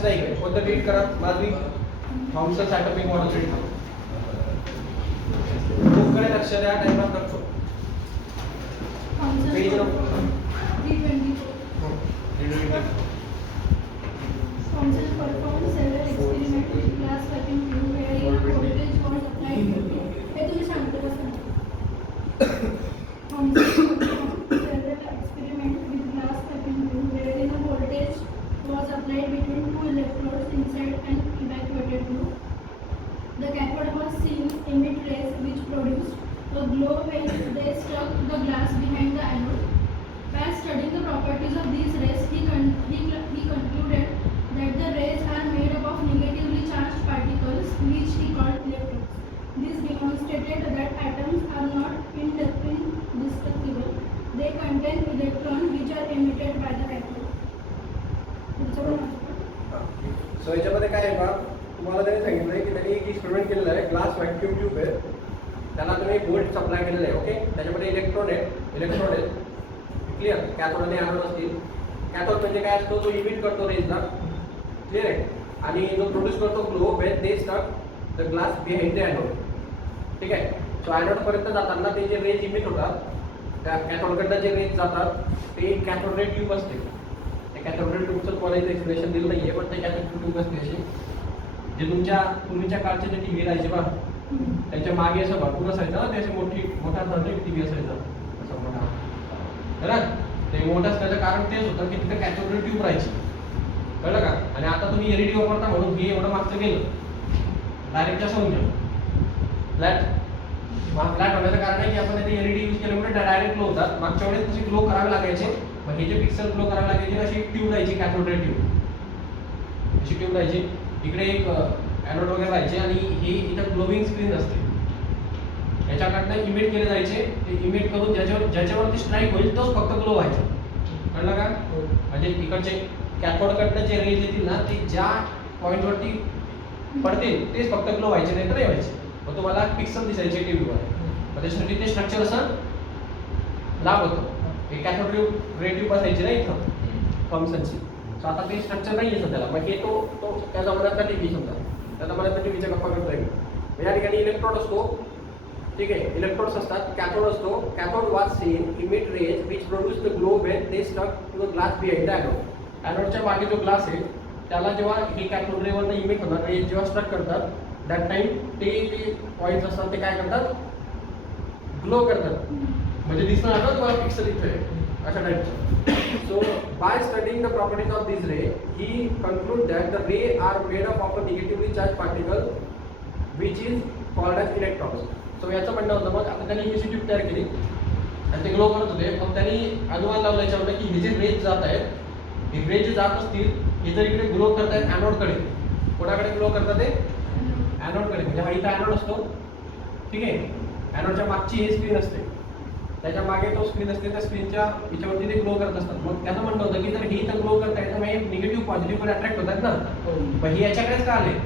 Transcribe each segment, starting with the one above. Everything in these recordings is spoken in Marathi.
जास्त आहे कोणतं रीड करा Madhavi Thomson atomic model read करा बुककडे लक्ष द्या टाइमर करतो page number 324 Thomson performed several experiments with glass vacuum tube wherein a voltage was applied. हे तुम्ही सांगतो का सांगा? Thomson performed several experiments with glass vacuum tube wherein a voltage was applied between two electrodes inside an evacuated tube. The cathode was seen emit rays which produced a glow when they struck the glass behind the anode. By studying the properties of these rays, he concluded that the rays are made up of negatively charged particles which he called electrons. This demonstrated that atoms are not indestructible. They contain electrons which are emitted by the cathode. So याच्यामध्ये काय आहे बा तुम्हाला त्यांनी सांगितलं आहे की त्यांनी एक एक्सपेरिमेंट केलेला आहे ग्लास व्हॅक्यूम ट्यूब आहे त्याला तुम्ही वोल्ट सप्लाय केलेलं आहे ओके त्याच्यामध्ये इलेक्ट्रॉड आहे क्लिअर कॅथोड आणि एनोड असतील कॅथोड म्हणजे काय असतो जो इमिट करतो रेजला क्लिअर आहे आणि जो प्रोड्यूस करतो glow when they stuck the glass behind the anode ठीक आहे सो एनोडपर्यंत जाताना ते जे रेज इमिट होतात त्या कॅथोडकडनं जे रेज जातात ते कॅथोड रे ट्यूब असते त्या कॅथोड रे ट्यूबचं तुम्हाला इथे एक्सप्लेनेशन दिलं नाही आहे पण ते कॅथोड ट्यूब असते अशी जे तुमच्या पूर्वीच्या काळचे जे टी व्ही राहायचे बा त्याच्या मागे असं भरपूर असायचं ना ते मोठा टी व्ही असायचा असं मोठा है ना ते मोठं असण्याचं कारण तेच होतं की तिथे कॅथोड रे ट्यूब राहायची कळलं का आणि आता तुम्ही एलईडी वापरता म्हणून हे एवढं मागचं गेलं डायरेक्ट असं होऊन गेलं फ्लॅट होण्याचं कारण आहे की आपण ते एलईडी यूज केल्यामुळे डायरेक्ट ग्लो होतात मागच्या वेळेस तसे ग्लो करावे लागायचे मग हे जे पिक्सल ग्लो करावे लागायचे अशी ट्यूब राहायची कॅथोड रे ट्यूब अशी ट्यूब राहायची इकडे एक एनोड वगैरे राहायचे आणि हे इथं ग्लोविंग स्क्रीन असते याच्याकडनं इमिट केले जायचे ते इमिट करून ज्याच्यावरती स्ट्राईक होईल तोच फक्त ग्लो व्हायचा कळलं का म्हणजे इकडचे कॅथोडकडनं जे रेज येतील ना ते ज्या पॉईंटवरती पडतील तेच फक्त ग्लो व्हायचे नाही तर नाही व्हायचे मग तुम्हाला पिक्सल दिसायचे टीव्हीवर मग त्याच्यासाठी ते स्ट्रक्चर असं लाभ होतो हे कॅथोड रे ट्यूब असायची ना इथं थॉमसनची सो आता ते स्ट्रक्चर नाही आहे सध्याला मग हे तो त्या जमान्यातला टी व्ही समजा त्या जमान्यातल्या टी व्हीच्या गप्पा करतोय या ठिकाणी इलेक्ट्रोड असतो ठीक आहे इलेक्ट्रोड्स असतात कॅथोड असतो cathode was seen emit rays which produce the glow when they stuck to the glass behind the anode एनोडच्या मागे जो ग्लास आहे त्याला जेव्हा हे कॅथोड रेवरनं इमिट होणार रेज जेव्हा स्ट्रक करतात दॅट टाइम ते पॉईंट्स असतात ते काय करतात ग्लो करतात म्हणजे दिसणार ना तुम्हाला पिक्सल इथे अशा टाईपचं so by studying the properties of this ray he conclude that the ray are made of a negatively charged particle which is called as electrons so याचं म्हणणं होतं मग आता त्यांनी ही ट्यूब तयार केली आणि ते ग्लो करत होते मग त्यांनी अनुमान लावला याच्यावर की हे जे रेज जात आहेत हे रेज जे जात असतील हे जर इकडे ग्लो करतायत ॲनोडकडे कोणाकडे ग्लो करतात ते ॲनोडकडे म्हणजे हा इथं ॲनोड असतो ठीक आहे ॲनोडच्या मागची ही स्क्रीन असते त्याच्या मागे तो स्क्रीन असते त्या स्क्रीनच्या याच्यावरती ते ग्लो करत असतात मग त्याचं म्हणणं होतं की जर ही इथं ग्लो करतायत तर हे निगेटिव्ह पॉझिटिव्हकडे अट्रॅक्ट होतात ना मग हे याच्याकडेच का आले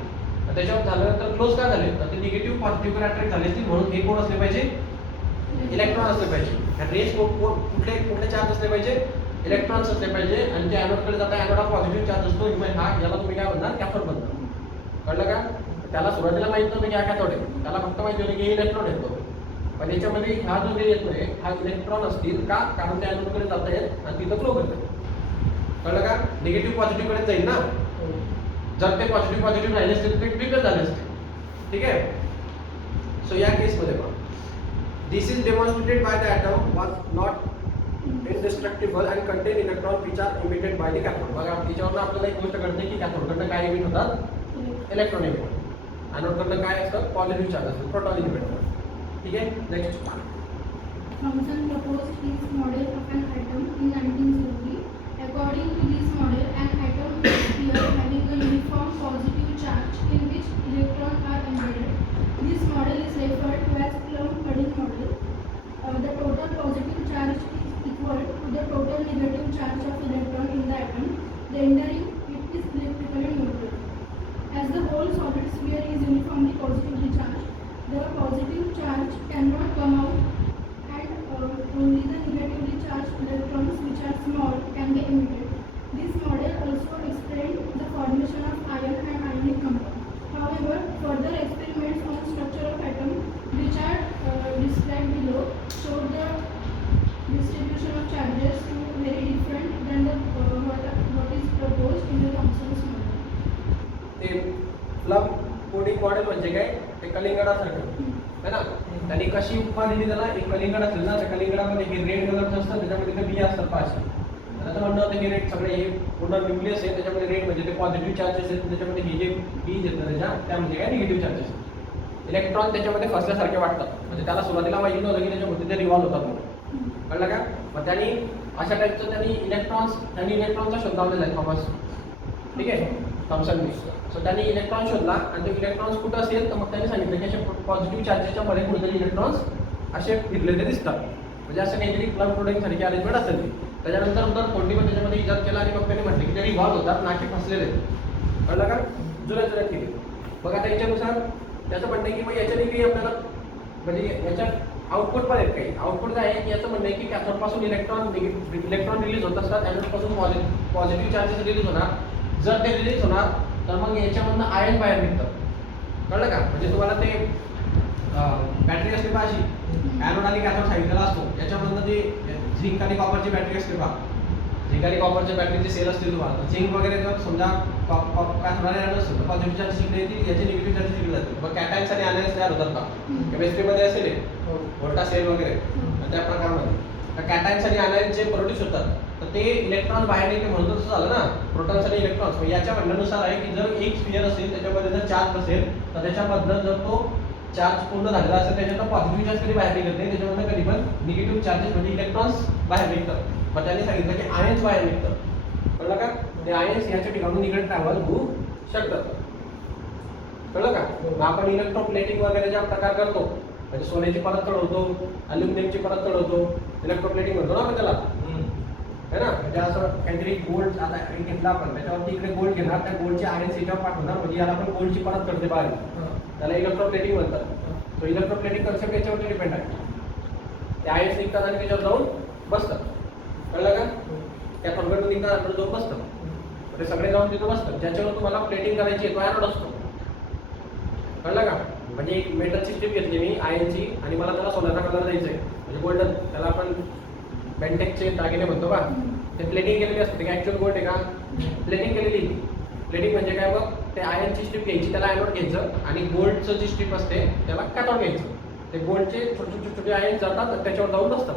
त्याच्यावर झालं तर क्लोज का झाले तर ते निगेटिव्ह पॉझिटिव्हकडे अट्रॅक्ट झाले असतील म्हणून हे कोण असले पाहिजे इलेक्ट्रॉन असले पाहिजे रेस कुठले चार्ज असले पाहिजे इलेक्ट्रॉन्स असले पाहिजे आणि ते ॲनोडकडे जाता ॲनोड हा पॉझिटिव्ह चार्ज असतो हा याला तुम्ही काय म्हणणार कॅथोड म्हणता कळलं का त्याला सुरुवातीला माहित नव्हतं की हा कॅथोड आहे त्याला फक्त माहिती होतं की हे इलेक्ट्रॉन येतो पण याच्यामध्ये हा जो रे येतोय हा इलेक्ट्रॉन असतील का कारण ते ॲनोडकडे जात आहेत आणि तिथं ग्लो करतात कळलं का निगेटिव्ह पॉझिटिव्हकडे जाईल ना जर ते पॉझिटिव्ह राहिले असतील तर बिगल झाले असते ठीक आहे सो या केसमध्ये पण this is demonstrated by the atom was not indestructible and contain electron which are emitted by the cathode. बघा याच्यावरून आपल्याला एक गोष्ट कळते की कॅथोडकडनं काय इमिट होतात इलेक्ट्रॉन इमिट होतात एनोडकडनं काय असतं पॉझिटिव्ह चार्ज असतो प्रोटॉन इमिट होतात ठीक आहे next Thomson proposed his model of an atom in 1903. According to this model, an atom is a sphere having a uniform positive charge in which electrons are embedded. This model is referred to as Coulomb-Purdue model. The total positive charge is equal to the total negative charge of electron in the atom, rendering it is electrically neutral. As the whole solid sphere is uniformly positively charged, the positive charge cannot come out and only the negatively charged electrons which are small can be emitted. This model also explained the formation ते प्लम कोडिंग मॉडेल म्हणजे काय, ते कलिंगडासारखं है ना. त्यांनी कशी उपमा दिली त्याला, एक कलिंगड असेल ना, त्या कलिंगडामध्ये हे रेड कलरचं असतं, त्याच्यामध्ये ते बिया असतात 5. त्याचं म्हणणं होतं की रेड सगळे हे पूर्ण न्यूक्लियस आहे, त्याच्यामध्ये रेड म्हणजे ते पॉझिटिव्ह चार्जेस आहेत, त्याच्यामध्ये हे जे बीज आहेत ना त्या म्हणजे काय निगेटिव्ह चार्जेस. इलेक्ट्रॉन त्याच्यामध्ये फसल्यासारखे वाटतात, म्हणजे त्याला सुरुवातीला माहिती नव्हतं की त्याच्यामध्ये ते रिव्हॉल्व होतात म्हणून. कळलं का. मग त्यांनी अशा टाईपचं त्यांनी इलेक्ट्रॉनचा शोध लावलेला आहे थॉमस, ठीक आहे, थॉमसननी. सो त्यांनी इलेक्ट्रॉन शोधला आणि ते इलेक्ट्रॉन्स कुठं असेल तर मग त्यांनी सांगितलं की असे पॉझिटिव्ह चार्जेसच्या मध्ये कुठेतरी इलेक्ट्रॉन्स असे फिरलेले दिसतात, म्हणजे असं काहीतरी प्लम कोडिंग सारखी अरेंजमेंट असेल ती. त्याच्यानंतर नंतर कोणती पण त्याच्यामध्ये इजाद केला आणि मग त्यांनी म्हटलं की ते रिव्हॉल्व होतात ना की फसलेले. कळलं का. जुन्या ठीक आहे. मग आता याच्यानुसार त्याचं म्हणणं आहे की मग याच्याने काही आपल्याला म्हणजे याच्यात आउटपुट पण आहेत काही. आउटपुट काय आहे की याचं म्हणणं आहे की कॅथोडपासून इलेक्ट्रॉन रिलीज होत असतात, ॲनोडपासून पॉझिटिव्ह चार्जेस रिलीज होणार. जर ते रिलीज होणार तर मग याच्यामधनं आयन बाहेर निघतं. कळलं का. म्हणजे तुम्हाला ते बॅटरी असते पाशी, ॲनोड आणि कॅथोड सांगितलेला असतो, याच्यामधनं ते झिंक आणि कॉपरची बॅटरी असते पहा. झिंक आणि कॉपरच्या बॅटरीचे सेल असतील तुम्हाला. झिंक वगैरे जर समजा कॅथोड आणि असेल तर पॉझिटिव्ह चार्जेस इकडे येतील, याचे निगेटिव्ह चार्जेस इकडे जातील. मग कॅटायन्स आणि आयन्स तयार होतात का केमिस्ट्रीमध्ये असेल व्होल्टा सेल वगैरे त्या प्रकारामध्ये. तर कॅटायन्स आणि आयन्स जे प्रोड्यूस होतात तर ते इलेक्ट्रॉन बाहेर निघते म्हणून तसं झालं ना, प्रोटॉन्स आणि इलेक्ट्रॉन्स. मग याच्या म्हणण्यानुसार आहे की जर एक स्फिअर असेल त्याच्यामध्ये जर चार्ज असेल तर त्याच्यामधनं जर तो चार्ज पूर्ण झालेला असेल त्याच्यातनं पॉझिटिव्ह चार्ज कधी बाहेर निघत नाही, त्याच्यामधनं कधी पण निगेटिव्ह चार्जेस म्हणजे इलेक्ट्रॉन्स बाहेर निघतात. मग त्यांनी सांगितलं की आयन्स बाहेर निघतात. कळलं का. ते आयन्स याच्या ठिकाणून इकडे ट्रॅव्हल होऊ शकतात. कळलं का. मग आपण इलेक्ट्रोप्लेटिंग वगैरे ज्या प्रकार करतो, म्हणजे सोन्याची परत चढवतो, अल्युमिनियमची परत चढवतो, इलेक्ट्रोप्लेटिंग म्हणतो ना आपण त्याला, है ना. म्हणजे असं काहीतरी गोल्ड आता घेतला आपण, त्याच्यावरती इकडे गोल्ड घेणार, त्या गोल्डचे आयन्स याच्यावर पाठवणार, म्हणजे याला आपण गोल्डची परत करते बाहेर, त्याला इलेक्ट्रोप्लेटिंग म्हणतात. तो इलेक्ट्रोप्लेटिंग कन्सेप्ट याच्यावरती डिपेंड आहे. ते आयन्स निघतात आणि त्याच्यावर जाऊन बसतात. कळलं का. त्या फॉर्मेटून निघतात आणि जाऊन बसतात. ते सगळे जाऊन तिथं बसतात. ज्याच्यावर तुम्हाला प्लेटिंग करायची आहे तो ॲनोड असतो. कळलं का. म्हणजे एक मेटलची स्ट्रीप घेतली मी आयनची आणि मला त्याला सोन्याचा कलर द्यायचा आहे, म्हणजे गोल्डन, त्याला आपण बेंटेकचे दागिने म्हणतो का, ते प्लेटिंग केलेली असते. ते ॲक्च्युअल गोल्ड आहे का, प्लेटिंग केलेली. प्लेटिंग म्हणजे काय, मग ते आयनची स्ट्रीप घ्यायची, त्याला ॲनोड घ्यायचं आणि गोल्डचं जी स्ट्रीप असते त्याला कॅथोड घ्यायचं. ते गोल्डचे छोटे छोटे आयन जातात आणि त्याच्यावर जाऊन बसतात.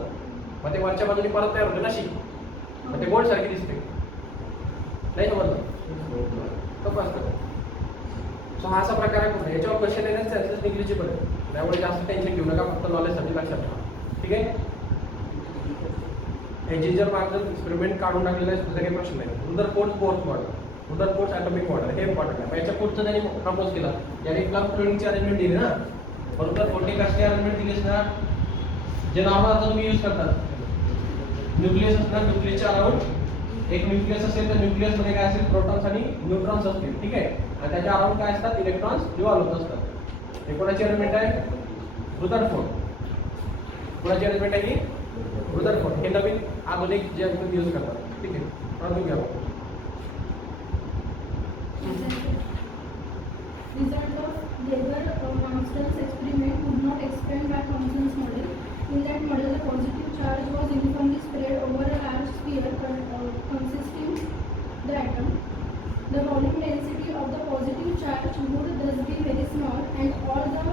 मग ते वरच्या बाजूने परत तयार होते नशी, मग ते गोल्ड सारखी दिसते. नाही समजलं. कसं असतं. सो हा असा प्रकार आहे पूर्ण. याच्यावर क्वेश्चन येण्याचे चान्सेस निग्लिजिबल आहे, त्यामुळे जास्त टेन्शन घेऊ नका, फक्त नॉलेजसाठी लक्षात ठेवा. ठीक आहे. हे जर माझं एक्सपेरिमेंट काढून टाकलेलं आहे त्याचा काही प्रश्न नाही. Rutherford fourth model, Rutherford atomic model हे इम्पॉर्टंट आहे. याच्या पुढचं त्यांनी प्रपोज केला, याने प्लम फ्लोरिंगची अरेंजमेंट दिली ना, रुदरफोर्डने कसली अरेंजमेंट दिली असणार, जे नॉर्मल आता तुम्ही यूज करतात. न्यूक्लियस असणार, न्यूक्लियसच्या अराउंड एक न्यूक्लियस असेल तर न्यूक्लियसमध्ये काय असेल, प्रोटॉन्स आणि न्यूट्रॉन्स असतील. ठीक आहे. आणि त्याच्या अराउंड काय असतात, इलेक्ट्रॉन्स रिव्हॉल्व होत असतात. हे कोणाची अरेंजमेंट आहे, रुदरफोर्ड. कोणाची अरेंजमेंट आहे की रुदरफोर्ड. हे नवीन आधुनिक जे यूज करतात. ठीक आहे. म्हणून घ्या. Result of Weber-Monsters experiment could not explain by Thomson's model. In that model, the positive charge was uniformly spread over a large sphere consisting the atom. The volume density of the positive charge would thus be very small, and all the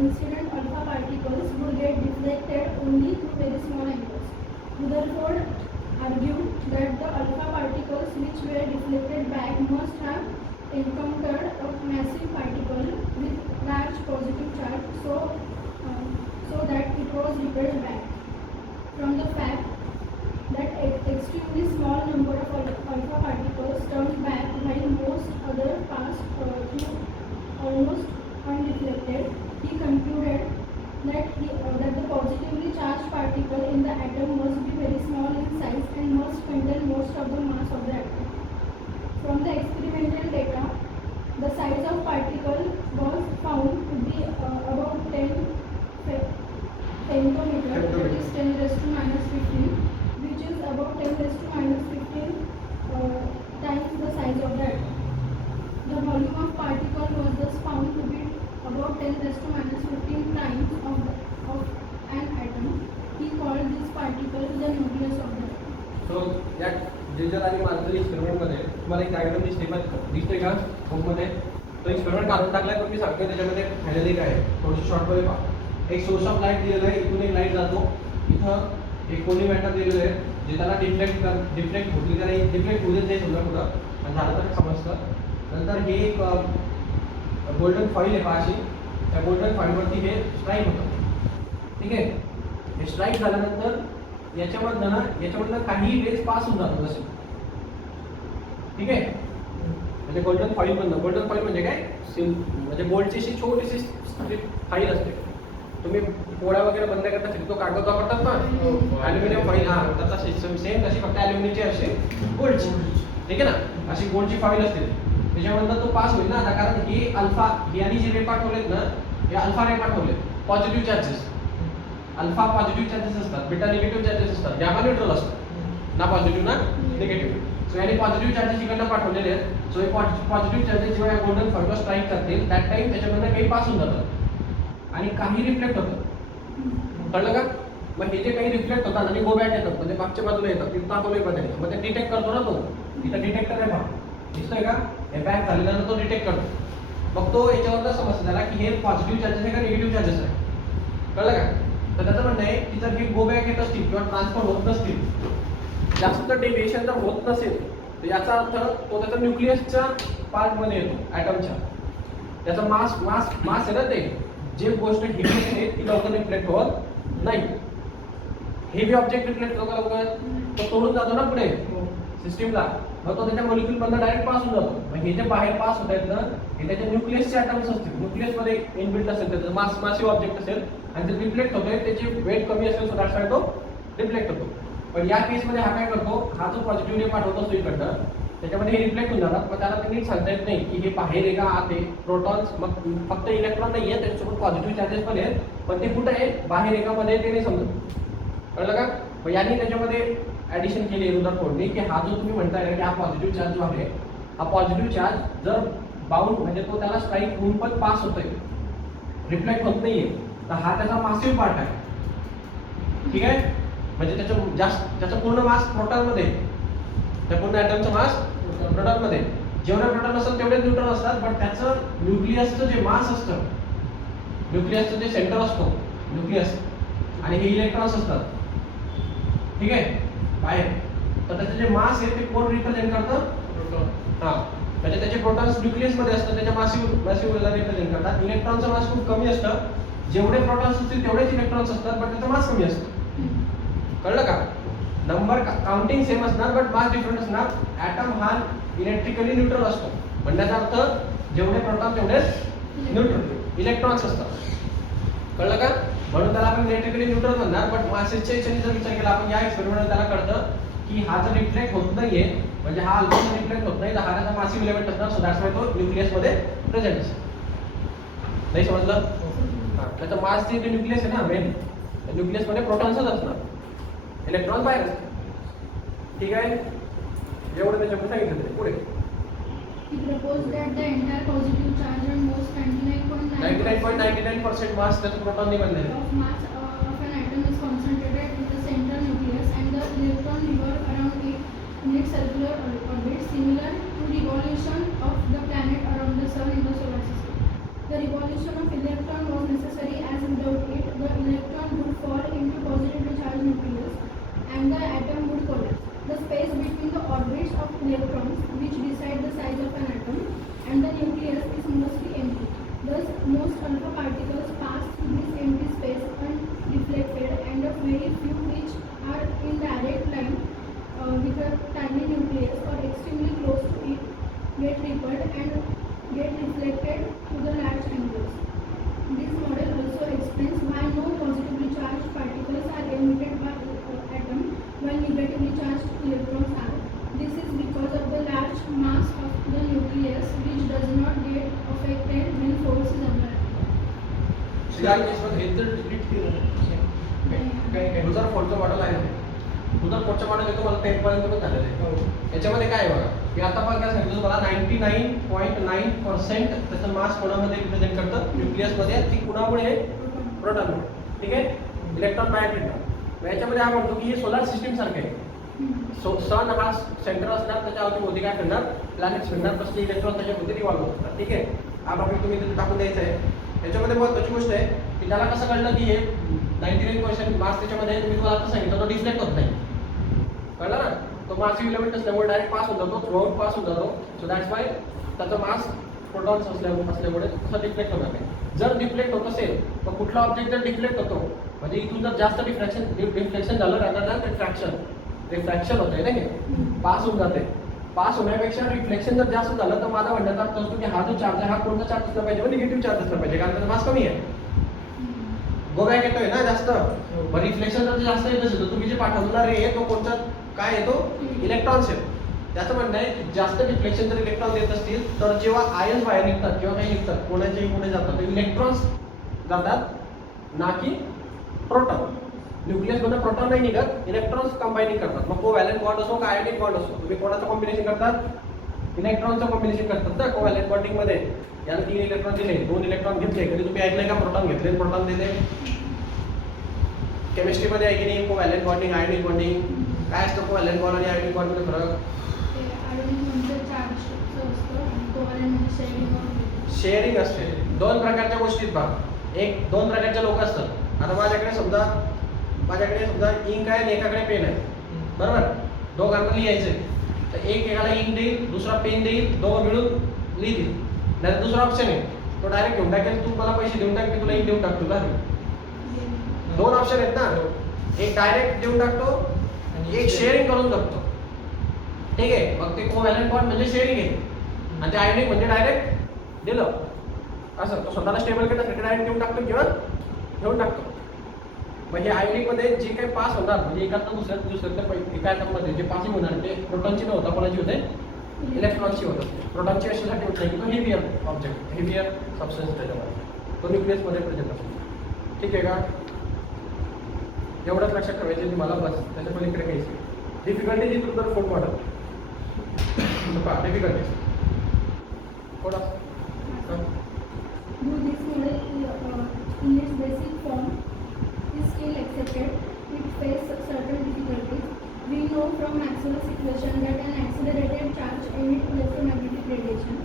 incident alpha particles would get deflected only through very small angles. Rutherford argued that the alpha particles which were deflected back must have encountered a massive particle with large positive charge, so that it was repelled back. From the fact that extremely small number of alpha particles turned back while most other passed through almost undeflected, he concluded that the positively charged particle in the atom must be very small in size and must contain most of the mass of the atom. From the experimental data, the size of particle was found to be about 10 femtometer, that is 10 raised to minus 15, which is about 10 raised to minus 15 times the size of the atom. The volume of particle was thus found to be about 10 raised to minus 15 times of an atom. He called this particle the nucleus of the atom. So या जिंजर आणि मार्जरी एक्सपेरिमेंटमध्ये तुम्हाला एक डायग्राम दिसते का बुकमध्ये? तो एक्सपेरिमेंट काढून टाकलाय पण मी सांगतोय त्याच्यामध्ये फायनली काय आहे थोडंसं शॉर्टमध्ये पहा. एक सोर्स ऑफ लाईट दिलेला आहे, इथून एक लाईट जातो, इथं एक कोणी मॅटर दिलेलं आहे जे त्याला डिफ्लेक्ट होतील का नाही, डिफ्लेक्ट होऊ देत नाही समजा कुठं, आणि झालं तर समजतं. नंतर हे एक गोल्डन फॉईल आहे पहा अशी, त्या गोल्डन फॉईलवरती हे स्ट्राईक होतं. ठीक आहे, हे स्ट्राईक झाल्यानंतर याच्यामधनं काही रेज पास होऊन जातात जसे. ठीक आहे, म्हणजे गोल्डन फॉईल म्हणजे काय, म्हणजे गोल्डची अशी छोटीशी फाईल असते. तुम्ही पोळ्या वगैरे बंद करता तो कागद वापरतात ना, ॲल्युमिनियम फॉईल, हा त्याचा सिस्टम सेम तशी, फक्त ॲल्युमिनियमची असते, गोल्डची. ठीक आहे ना, अशी गोल्डची फॉईल असते, त्याच्यामधनं तो पास होईल ना. आता कारण हे अल्फा, हे आणि जे रे पाठवलेत ना, हे अल्फा रे पाठवलेत, positive charges. Alpha positive charges असतात, बीटा निगेटिव्ह चार्जेस असतात, गॅमा न्यूट्रल असतात, ना पॉझिटिव्ह ना निगेटिव्ह. सो याने पॉझिटिव्ह चार्जेस इकडनं पाठवलेले आहेत. सो हे पॉझिटिव्ह चार्जेस जेव्हा या गोल्डन फॉईलवर स्ट्राईक करतील दॅट टाइम त्याच्यामधनं काही पास होऊन जातात आणि काही रिफ्लेक्ट होतं. कळलं का? मग हे जे काही रिफ्लेक्ट होतात आणि गो बॅक येतात, म्हणजे मागच्या बाजूला येतात, तिथं दाखवलंय मध्ये, मग ते डिटेक्ट करतो ना तो. इथं डिटेक्टर आहे पहा, दिसतोय का? हे बॅक झालेल्यानंतर तो डिटेक्ट करतो. मग तो याच्यावरनं समजतं त्याला की हे पॉझिटिव्ह चार्जेस आहे का निगेटिव्ह चार्जेस आहे. कळलं का? तर त्याचं म्हणणं आहे की जर हे गो बॅक येत असतील किंवा ट्रान्सफर होत नसतील, जास्त डेविएशन जर होत नसेल, तर याचा अर्थ तो त्याचा न्यूक्लियसच्या पार्टमध्ये येतो, ॲटमच्या. त्याचा मास आहे ना, ते जे गोष्ट हेवी आहे ती लवकर रिफ्लेक्ट होत नाही. हेवी ऑब्जेक्ट रिफ्लेक्ट लवकर तो तोडून जातो ना पुढे सिस्टीमला, मग तो त्याच्या मॉलिक्यूल मधनं डायरेक्ट पास होऊन जातो. मग हे जे बाहेर पास होत आहेत ना, हे त्याच्या न्यूक्लियसचे ॲटम्स असतील, न्यूक्लियसमध्ये इनबिल्ट असेल, त्याचं मासिव्ह ऑब्जेक्ट असेल आणि ते रिफ्लेक्ट होतोय, त्याची वेट कमी असेल सो दॅट्स वाय तो रिफ्लेक्ट होतो. पण या केसमध्ये हा काय करतो, हा जो पॉझिटिव्हली पाठवतो असतो इकडनं, त्याच्यामध्ये हे रिफ्लेक्ट होऊन जातात. मग त्याला ते नीट सांगता येत नाही की हे बाहेर आहे का आत आहे. प्रोटॉन्स, मग फक्त इलेक्ट्रॉन नाही आहे, त्याच्यासोबत पॉझिटिव्ह चार्जेस पण आहेत, पण ते कुठं आहे, बाहेर एका मध्ये ते नाही समजत. कळलं का? मग यांनी त्याच्यामध्ये ॲडिशन केली रुदरफोर्डने की हा जो तुम्ही म्हणताय ना की हा पॉझिटिव्ह चार्ज जो आहे, हा पॉझिटिव्ह चार्ज जर बाउंड म्हणजे तो त्याला स्ट्राईक होऊन पण पास होतोय, रिफ्लेक्ट होत नाहीये, तर हा त्याचा मासिव्ह पार्ट आहे. ठीक आहे, म्हणजे त्याचं पूर्ण मास प्रोटॉनमध्ये, त्या पूर्ण ॲटमचं मास प्रोटॉनमध्ये, जेवढे प्रोटॉन असतात तेवढे न्यूट्रॉन असतात, पण त्याचं न्यूक्लियसचं जे मास असतं, न्यूक्लियसचं जे सेंटर असतो न्यूक्लियस, आणि हे इलेक्ट्रॉन्स असतात. ठीक आहे, बाहेर, तर त्याचं जे मास आहे ते कोण रिप्रेझेंट करतं, प्रोटॉन. हां, म्हणजे त्याचे प्रोटॉन्स न्यूक्लियसमध्ये असतात, त्याच्या मासिव्हला रिप्रेझेंट करतात. इलेक्ट्रॉनचं मास खूप कमी असतं, जेवढे प्रोटॉन्स असतील तेवढेच इलेक्ट्रॉन्स असतात, पण त्याचं मास कमी असतं. कळलं का? नंबर काउंटिंग सेम असणार बट मास डिफरंट असणार. ॲटम हा इलेक्ट्रिकली न्यूट्रल असतो, म्हणण्याचा अर्थ जेवढे प्रोटॉन तेवढेच न्यूट्रल इलेक्ट्रॉन्स असतात. कळलं का? म्हणून त्याला आपण इलेक्ट्रिकली न्यूट्रल म्हणणार. बट मासेसच्या याच्याने जर विचार केला आपण या एक्सपेरिमेंट, त्याला कळतं की हा जर रिफ्लेक्ट होत नाहीये, म्हणजे हा अल्फा रिफ्लेक्ट होत नाही, तर हा त्याचा मासिव्ह इलेमेंट असणार, सो दॅट्स वाय तो न्यूक्लियसमध्ये प्रेझेंट असतो. नाही समजलं? हां, त्याचा मास जे न्यूक्लियस आहे ना मेन, न्यूक्लियसमध्ये प्रोटॉन्सच असणार, इलेक्ट्रॉन बाहेर असते. ठीक आहे, एवढं त्याच्यामध्ये सांगितलं तरी पुढे. He proposed that the entire positive charge and most 99.99% मास त्याचं प्रोटॉनने बनलेलं आहे. of mass of an atom is concentrated in the central nucleus and the electron revolve around it in its circular orbit similar to revolution of the planet around the sun in the solar system. The revolution of electron was necessary as without it the electron would fall into positively charged nucleus and the atom would collapse. The space between the orbits of electrons, which decide the size of an atom, and the nucleus is mostly empty. Thus, most alpha particles pass through this empty space undeflected, and a very few which are in direct line with a tiny nucleus or extremely close to it get repelled and get reflected to the large angles. This model also explains why no positively charged particles are emitted by atom while negatively charged electrons are. This is because of the large mass of the nucleus which does not get affected when force is applied. रुदरफोर्डचं मॉडेल आहे ना, रुदरफोर्डचं मॉडेल येतो मला 10 पर्यंत पण झालेलं आहे. याच्यामध्ये काय आहे बघा, मी आता पण काय सांगितलं तुम्हाला, 99.9% त्याचं मास कोणामध्ये रिप्रेझेंट करतं, न्यूक्लियसमध्ये, ती कुणामुळे, प्रोटॉनमुळे. ठीक आहे, इलेक्ट्रॉन बाहेर फिरतात. याच्यामध्ये हा म्हणतो की हे सोलार सिस्टीम सारखं आहे. सन हा सेंटर असणार, त्याच्या अवतीभोवती काय फिरणार, प्लॅनेट्स फिरणार, तसले इलेक्ट्रॉन त्याच्या भोवती रिव्हॉल्व होतात. ठीक आहे, हा टॉपिक तुम्ही तिथे टाकून द्यायचा आहे. याच्यामध्ये महत्त्वाची गोष्ट आहे की त्याला कसं कळलं की हे 99% मास त्याच्यामध्ये, मी तुम्हाला आता सांगितलं तो डिफ्लेक्ट होत नाही, कळलं ना. तो मास इलेमेंट असल्यामुळे डायरेक्ट पास होऊन जातो, थ्रू आउट पास होऊन जातो. सो दॅट्स वाय त्याचा मास प्रोटॉन्स असल्यामुळे तसं डिफ्लेक्ट होणार नाही. जर डिफ्लेक्ट होत असेल तर कुठला ऑब्जेक्ट जर डिफ्लेक्ट होतो म्हणजे इथून जर जास्त डिफ्लेक्शन झालं रादर दॅन रिफ्रॅक्शन होतंय ना, हे पास होऊन जाते. पास होण्यापेक्षा रिफ्लेक्शन जर जास्त झालं तर माझा म्हणण्याचा अर्थ असतो की हा जो चार्ज आहे हा कोणता चार्ज असला पाहिजे, निगेटिव्ह चार्ज असला पाहिजे, कारण त्याचा मास कमी आहे. गोबॅक येतोय ना जास्त, मग रिफ्लेक्शन जर जास्त येत असेल तर तुम्ही जे पाठवणार रे तो कोणता काय येतो, इलेक्ट्रॉन्स येतो. त्याचं म्हणणं आहे की जास्त डिफ्लेक्शन जर इलेक्ट्रॉन देत असतील तर जेव्हा आयन्स बाहेर निघतात किंवा काही निघतात, कोणाच्याही पुढे जातात, तर इलेक्ट्रॉन्स जातात ना की प्रोटॉन. न्यूक्लियस मध्ये प्रोटॉन नाही निघत, इलेक्ट्रॉन्स कंबाईनिंग करतात. मग कोव्हॅलेंट बॉन्ड असो का आयोनिक बॉन्ड असो, तुम्ही कोणाचं कॉम्बिनेशन करतात, इलेक्ट्रॉनचं कॉम्बिनेशन करतात ना कोव्हॅलेंट बॉन्डिंग मध्ये. याला 3 इलेक्ट्रॉन दिले, 2 इलेक्ट्रॉन घेतले, कधी तुम्ही ऐकलंय का प्रोटॉन घेतले प्रोटॉन दिले? केमिस्ट्री मध्ये आहे की नाही कोव्हॅलेंट बॉन्डिंग, आयोनिक बॉन्डिंग? काय असतं कोव्हॅलेंट बॉन्ड आणि आयोनिक बॉन्ड मध्ये फरक? शेअरिंग असते. 2 प्रकारच्या गोष्टीत बघा, दोन प्रकारचे लोक असतात. आता माझ्याकडे समजा इंक आहे आणि एकाकडे पेन आहे, बरोबर, दोघांना लिहायचंय, तर एकाला इंक देईल, दुसरा पेन देईल, दोघं मिळून लिहितील. नाही दुसरा ऑप्शन आहे तो डायरेक्ट घेऊन टाकेल, तू मला पैसे देऊन टाक, मी तुला इंक देऊन टाकतो का. 2 ऑप्शन आहेत ना, एक डायरेक्ट देऊन टाकतो आणि एक शेअरिंग करून टाकतो. ठीक आहे, मग ते कोव्हॅलेंट बॉन्ड म्हणजे शेअरिंग आहे आणि ते आयोनिक म्हणजे डायरेक्ट दिलं. असं तो स्वतःला स्टेबल करण्यासाठी डायरेक्ट देऊन टाकतो किंवा घेऊन टाकतो. म्हणजे आयोनिक मध्ये जे काही पास होणार म्हणजे एकातनं दुसऱ्या एका ॲटममध्ये जे पासिंग होणार ते प्रोटॉनची नव्हता, कोणाची होते, इलेक्ट्रॉनची होतं. प्रोटॉनची अशासाठी होत नाही की तो हेवियर ऑब्जेक्ट, हेवियर सबस्टन्स त्याच्यामध्ये, तो न्यूक्लियसमध्ये प्रेझेंट असतो. ठीक आहे का, एवढंच लक्षात ठेवायचं तुम्हाला, बस. त्याच्या पलीकडे काहीच डिफिकल्टी जी तुझं फोन मॉडल डिफिकल्टी कोणा Do this model in its basic form is still accepted. It faces certain difficulties. We know from Maxwell's equation that an accelerated charge emits electromagnetic radiation.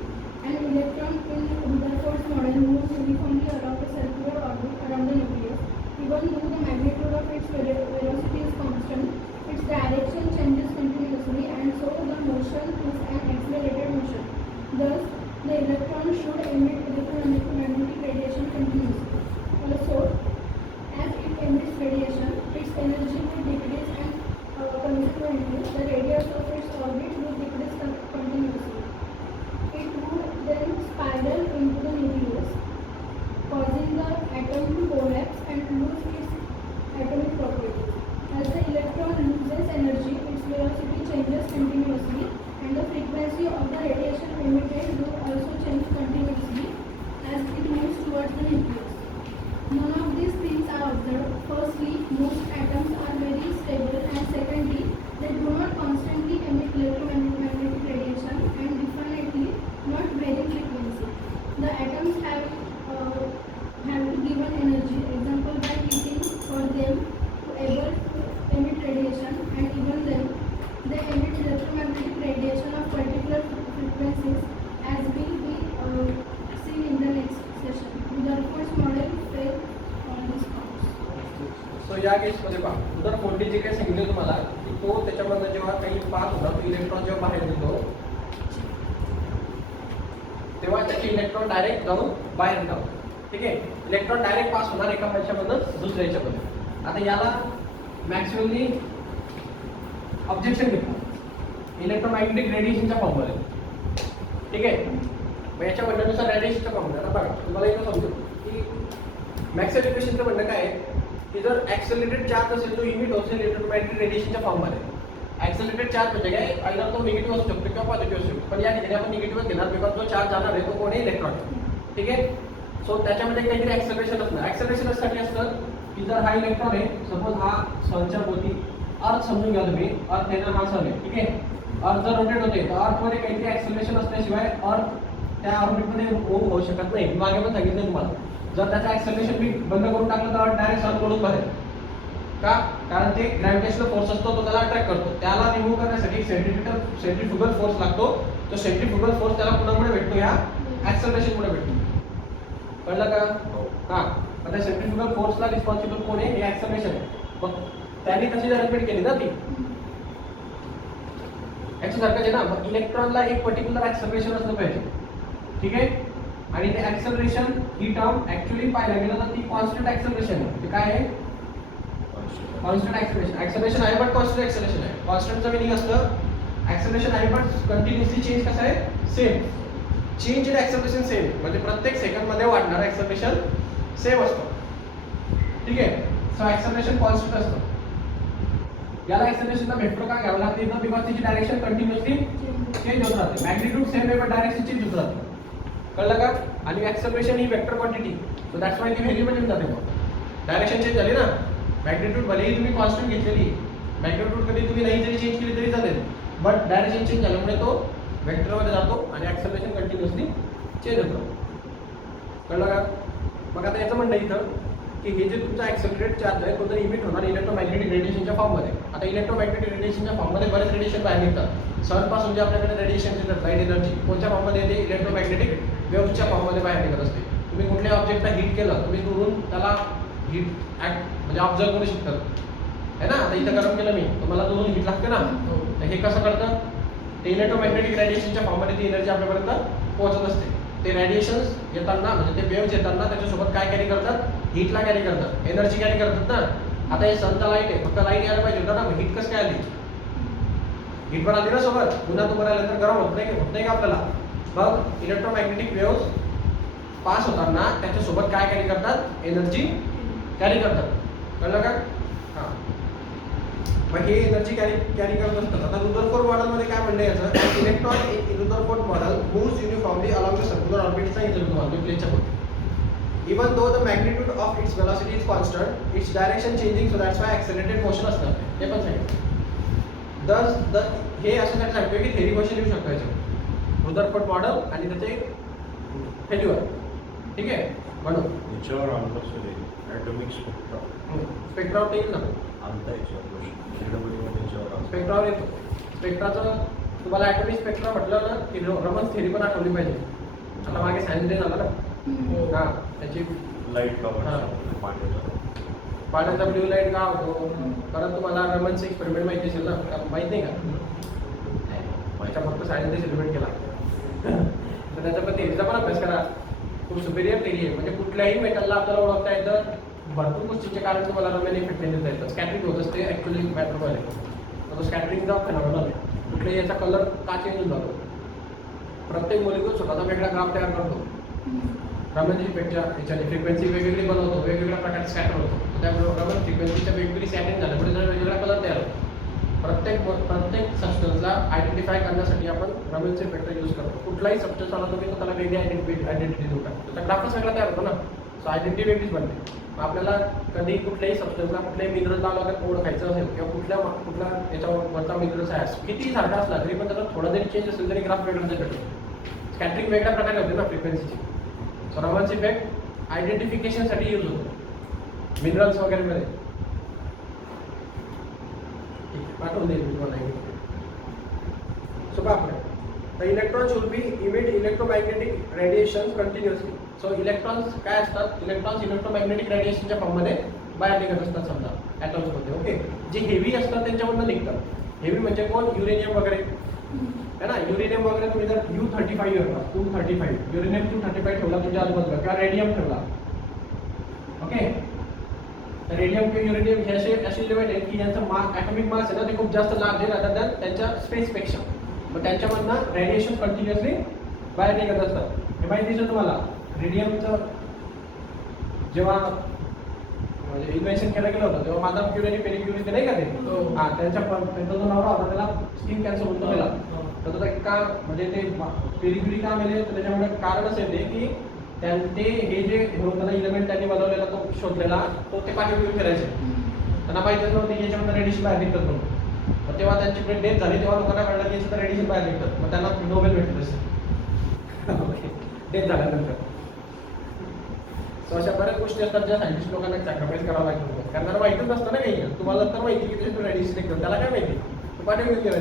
An electron in Rutherford's model moves uniformly along a circular orbit around the nucleus. Even though the magnitude of its velocity is constant, its direction changes continuously, and so the motion is an accelerated motion. Thus, the electron should emit electromagnetic radiation continuously. Also, as it emits radiation, its energy will decrease and consequently the radius of its orbit will decrease continuously. It would then spiral into the nucleus, causing the atom to collapse and lose its atomic properties. As the electron loses energy, its velocity changes continuously, and the frequency of the radiation emitted will also change continuously as it moves towards the nucleus. None of these things are observed. Firstly, most atoms are very stable, and secondly, they do not constantly emit electromagnetic radiation and definitely not varying frequency. The atoms have to give an energy, example by heating, for them to able to emit radiation, and even then they emit electromagnetic radiation of particular frequencies, as will be seen in the next session. Rutherford's model fails on this counts. So या केसमध्ये पहा, रुदरफोर्डने जे काही सांगितलं तुम्हाला की तो त्याच्यामधनं जेव्हा काही पास होता, तो इलेक्ट्रॉन जेव्हा बाहेर निघतो तेव्हा त्याचे इलेक्ट्रॉन डायरेक्ट जाऊन बाहेर जाऊ. ठीक आहे, इलेक्ट्रॉन डायरेक्ट पास होणार एका ह्याच्यामधनं दुसऱ्या ह्याच्यामध्ये. आता याला मॅक्सवेलनी ऑब्जेक्शन घेतलं इलेक्ट्रोमॅग्नेटिक रेडिएशनच्या फॉर्ममध्ये. ठीक आहे, मग याच्या म्हणण्यानुसार रेडिएशनच्या फॉर्ममध्ये आता बघा तुम्हाला एक समजू की मॅक्सवेल इक्वेशनचं म्हणणं काय आहे की जर ॲक्सेलरेटेड चार्ज असेल तो इमिट असेल इलेक्ट्रोमॅग्नेटिक रेडिएशनच्या फॉर्ममध्ये. ॲक्सेलरेटेड चार्ज म्हणजे काय, आयदर तो निगेटिव्ह असू शकतो किंवा पॉझिटिव्ह असू शकतो, पण या ठिकाणी आपण निगेटिव्ह घेणार बिकॉज जो चार्ज जाणार आहे तो कोण आहे, इलेक्ट्रॉन. ठीक आहे, सो त्याच्यामध्ये काहीतरी ॲक्सेलरेशन असणार. ॲक्सेलरेशनसाठी असतं की जर हा इलेक्ट्रॉन आहे, सपोज हा सनच्या भोवती अर्थ समजून घ्या तुम्ही, अर्थ आहे ना, हा सन आहे. ठीक आहे, अर्थ जर रोटेट होते तर अर्थमध्ये काहीतरी ॲक्सेलरेशन असल्याशिवाय अर्थ त्या ऑर्बिटमध्ये मूव्ह होऊ शकत नाही. मागे पण सांगितलं तुम्हाला, जर त्याचं ॲक्सेलरेशन मी बंद करून टाकलं तर अर्थ डायरेक्ट सनकडून बाहेर. का? कारण ते ग्रॅव्हिटेशनल फोर्स असतो तो त्याला अट्रॅक्ट करतो. त्याला रिमूव्ह करण्यासाठी सेंट्रिफ्युगल फोर्स लागतो. तो सेंट्रिफ्युगल फोर्स त्याला कुणामुळे भेटतो? या ऍक्सलरेशनमुळे भेटतो. कळलं का? हा. आता सेंट्रिफ्युगल फोर्सला रिस्पॉन्सिबल कोण आहे? हे ऍक्सलरेशन आहे. मग त्यांनी तशी अरेंजमेंट केली ना ती. याच्यासारखंच आहे ना. मग इलेक्ट्रॉनला एक पर्टिक्युलर ऍक्सलरेशन असलं पाहिजे. ठीक आहे. आणि ते ऍक्सलरेशन ही टर्म ऍक्च्युअली पाहायला गेलं तर ती कॉन्स्टंट ऍक्सलरेशन आहे. ते काय आहे? Constant acceleration. ऍक्सलरेशन आहे पण कॉन्स्टंट ऍक्सलरेशन आहे. कॉन्स्टंटचं मिनिंग असतं ऍक्सलरेशन आहे पण कंटिन्युअसली चेंज कसं आहे? Same. Change in acceleration same, म्हणजे प्रत्येक सेकंडमध्ये वाढणारं ऍक्सलरेशन सेम असतं. ठीक आहे. सो ऍक्सलरेशन कॉन्स्टंट असतं. याला ऍक्सलरेशनला भेक्टर का घ्यावं लागते? इथं बिकॉज त्याची डायरेक्शन कंटिन्युअसली चेंज होत राहते. मॅग्निट्यूड सेम आहे पण डायरेक्शन चेंज होत राहते. कळलं का? आणि acceleration he vector quantity, so that's why ती व्हेरिएबल येऊन जाते. मग डायरेक्शन चेंज झाली ना. मॅग्निट्यूड भलेही तुम्ही कॉन्स्टंट घेतलेली, मॅग्निट्यूड कधी तुम्ही नाही जरी चेंज केली तरी चालेल, बट डायरेक्शन चेंज झाल्यामुळे तो वेक्टरमध्ये जातो आणि ऍक्सलरेशन कंटिन्युअसली चेंज होतं. कळलं का? मग आता याचं म्हणणं इथं की हे जे तुमचा ऍक्सेलरेटेड चार्ज आहे तो जर इमिट होणार इलेक्ट्रोमॅग्नेटिक रेडिएशनच्या फॉर्ममध्ये. आता इलेक्ट्रोमॅग्नेटिक रेडिएशनच्या फॉर्ममध्ये बरेच रेडिएशन बाहेर निघतात. सनपासून जे आपल्याकडे रेडिएशन येतात लाईट एनर्जी कोणत्या फॉर्ममध्ये येते? इलेक्ट्रोमॅग्नेटिक वेव्हच्या फॉर्ममध्ये बाहेर निघत असते. तुम्ही कुठल्या ऑब्जेक्टला हिट केलं तुम्ही दुरून त्याला हिट म्हणजे ऑब्झर्व करू शकतात है ना. आता इथं गरम केलं मी तर मला दुरून हिट लागते ना. तर हे कसं करतं? ते इलेक्ट्रोमॅग्नेटिक रेडिएशनच्या फॉर्ममध्ये ती एनर्जी आपल्यापर्यंत पोहोचत असते. ते रेडिएशन्स येताना म्हणजे ते वेव्हज येताना त्याच्यासोबत काय कॅरी करतात? हीटला कॅरी करतात, एनर्जी कॅरी करतात ना. आता हे सनचा लाईट आहे, फक्त लाईट यायला पाहिजे होता ना. हीट कसं काय आली? हीट पण आली ना सोबत. पुन्हा तुम्हाला आल्यानंतर गरम होत नाही का आपल्याला? मग इलेक्ट्रोमॅग्नेटिक वेव्हज पास होताना त्याच्यासोबत काय कॅरी करतात? एनर्जी कॅरी करतात. कळलं का? हां. मग हे एनर्जी कॅरी करत असतात. आता रुदरफोर्ड मॉडेलमध्ये काय म्हणणं याचं? Electron in Rutherford model moves uniformly along the circular orbit सांगितलं तुम्हाला न्यूक्लियसच्या पुढे. Even though the magnitude of its velocity is constant, its direction changing, so that's why accelerated motion असतं. हे पण सांगितलं. Thus हे अशासाठी सांगतोय की थेरी क्वेश्चन येऊ शकतो याच्यावर. रुदरफोर्ड मॉडेल आणि त्याचे फेल्युअर. ठीक आहे. म्हणून याच्यावर आमचं ॲटॉमिक स्पेक्ट्रावर येईल ना. स्पेक्ट्रावर येतो. स्पेक्ट्राचं तुम्हाला ॲटॉमिक स्पेक्ट्रा म्हटलं ना की रमन्स थेरी पण आठवली पाहिजे. आता मागे सायन्स डे झाला ना. हा. त्याची लाईट का पाण्याचा ब्ल्यू लाईट का होतो? परत तुम्हाला रमन्स एक्सपेरिमेंट माहिती असेल ना. माहित नाही का? त्याचा फक्त सायन्स डे सेलिब्रेट केला. तर त्याचा पण थेरीचा पण अभ्यास करा. खूप सुपेरियर थेरी आहे. म्हणजे कुठल्याही मेटलला आपल्याला ओळखता येतं. भरपूर गोष्टींचे कारण तुम्हाला रमेन इफेक्ट देता येतं. स्कॅटरिंग होत असते ॲक्च्युअली मॅटरमध्ये. तर तो स्कॅटरिंगचा फेनॉमेनॉल आहे. कुठल्याही याचा कलर का चेंज होऊन जातो? प्रत्येक मोलिक्यूल स्वतःचा वेगळा ग्राफ तयार करतो. रमन इफेक्टच्या याच्याने फ्रिक्वेन्सी वेगवेगळी बनवतो, वेगवेगळ्या प्रकारे स्कॅटर होतो. त्यामुळे रमन फ्रिक्वेन्सीच्या वेगवेगळी स्कॅटरिंग झाल्यामुळे त्याचा वेगवेगळा कलर तयार होतो. प्रत्येक सबस्टन्सला आयडेंटिफाय करण्यासाठी आपण रमनचे इफेक्ट यूज करतो. कुठलाही सबस्टन्स आला तुम्ही तर त्याला वेगळी आयडेंटिटी देऊ टाकतो. त्याचा ग्राफच वेगळा तयार होतो ना. सो आयडेंटिटी वेगळीच बनते. आपल्याला कधी कुठल्याही सबस्टन्सला कुठल्याही मिनरलला वगैरे ओळखायचं असेल किंवा कुठल्या याच्यावरचा मिनरल्स आहे किती सारखा असला तरी पण त्याचा थोडा जरी चेंज असेल तरी ग्राफ वेगळा भेटतो. स्कॅटरिंग वेगळ्या प्रकारे होते ना फ्रिक्वेन्सीची. सो रमन्स इफेक्ट आयडेंटिफिकेशनसाठी यूज होतो मिनरल्स वगैरेमध्ये. पाठवून देईल मी तुम्हाला. सो बापरे. The electron should be emit electromagnetic radiation continuously. So electrons काय असतात? इलेक्ट्रॉन्स इलेक्ट्रोमॅग्नेटिक रेडिएशनच्या फॉर्ममध्ये बाहेर निघत असतात समजा ॲटम्समध्ये. ओके. जे हेवी असतात त्यांच्यामधनं निघतात. हेवी म्हणजे कोण? युरेनियम वगैरे है ना. युरेनियम वगैरे तुम्ही जर U35 युरेनियम U35 ठेवला तुमच्या आजूबाजूला किंवा रेडियम ठेवला. ओके. रेडियम किंवा युरेनियम हे असे इलेमेंट आहेत की यांचं ॲटॉमिक मास आहे ना ते खूप जास्त लार्ज आहे रादर दॅन त्यांच्या स्पेसपेक्षा. मग त्यांच्यामधनं रेडिएशन कंटिन्युअसली बाहेर निघत असतात. हे माहिती दिसेल तुम्हाला. रेडियमचं जेव्हा म्हणजे इन्व्हेन्शन केलं गेलं होतं तेव्हा मादाम क्युरी आणि पेरी क्युरी ते नाही का ते. हां. त्यांचा जो नवरा होता त्याला स्किन कॅन्सर होतो गेला. तर त्याचा का म्हणजे ते पेरी क्युरी का मेले तर त्याच्यामुळे कारण असं येते की ते हे जे होतं इलेमेंट त्यांनी बनवलेला तो शोधलेला तो ते पाठी घेऊन फिरायचे. त्यांना माहितीच नव्हती की याच्यामध्ये रेडिएशन बाहेर निघतात म्हणून. मग तेव्हा त्यांची डेथ झाली तेव्हा लोकांना कळलं की याचं रेडिएशन बाहेर निघतात. मग त्यांना नोबेल भेटलं तसं. डेथ झाल्यानंतर. सो अशा बऱ्याच गोष्टी असतात ज्या सायंटिस्ट लोकांना सॅक्रिफाईस करावं लागतं. कारण त्यांना माहितीच नसतं ना काही. तुम्हाला तर माहिती की त्याच्यात रेडिएशन निघतं, त्याला काय माहिती, तो पाठी घेऊन गेला.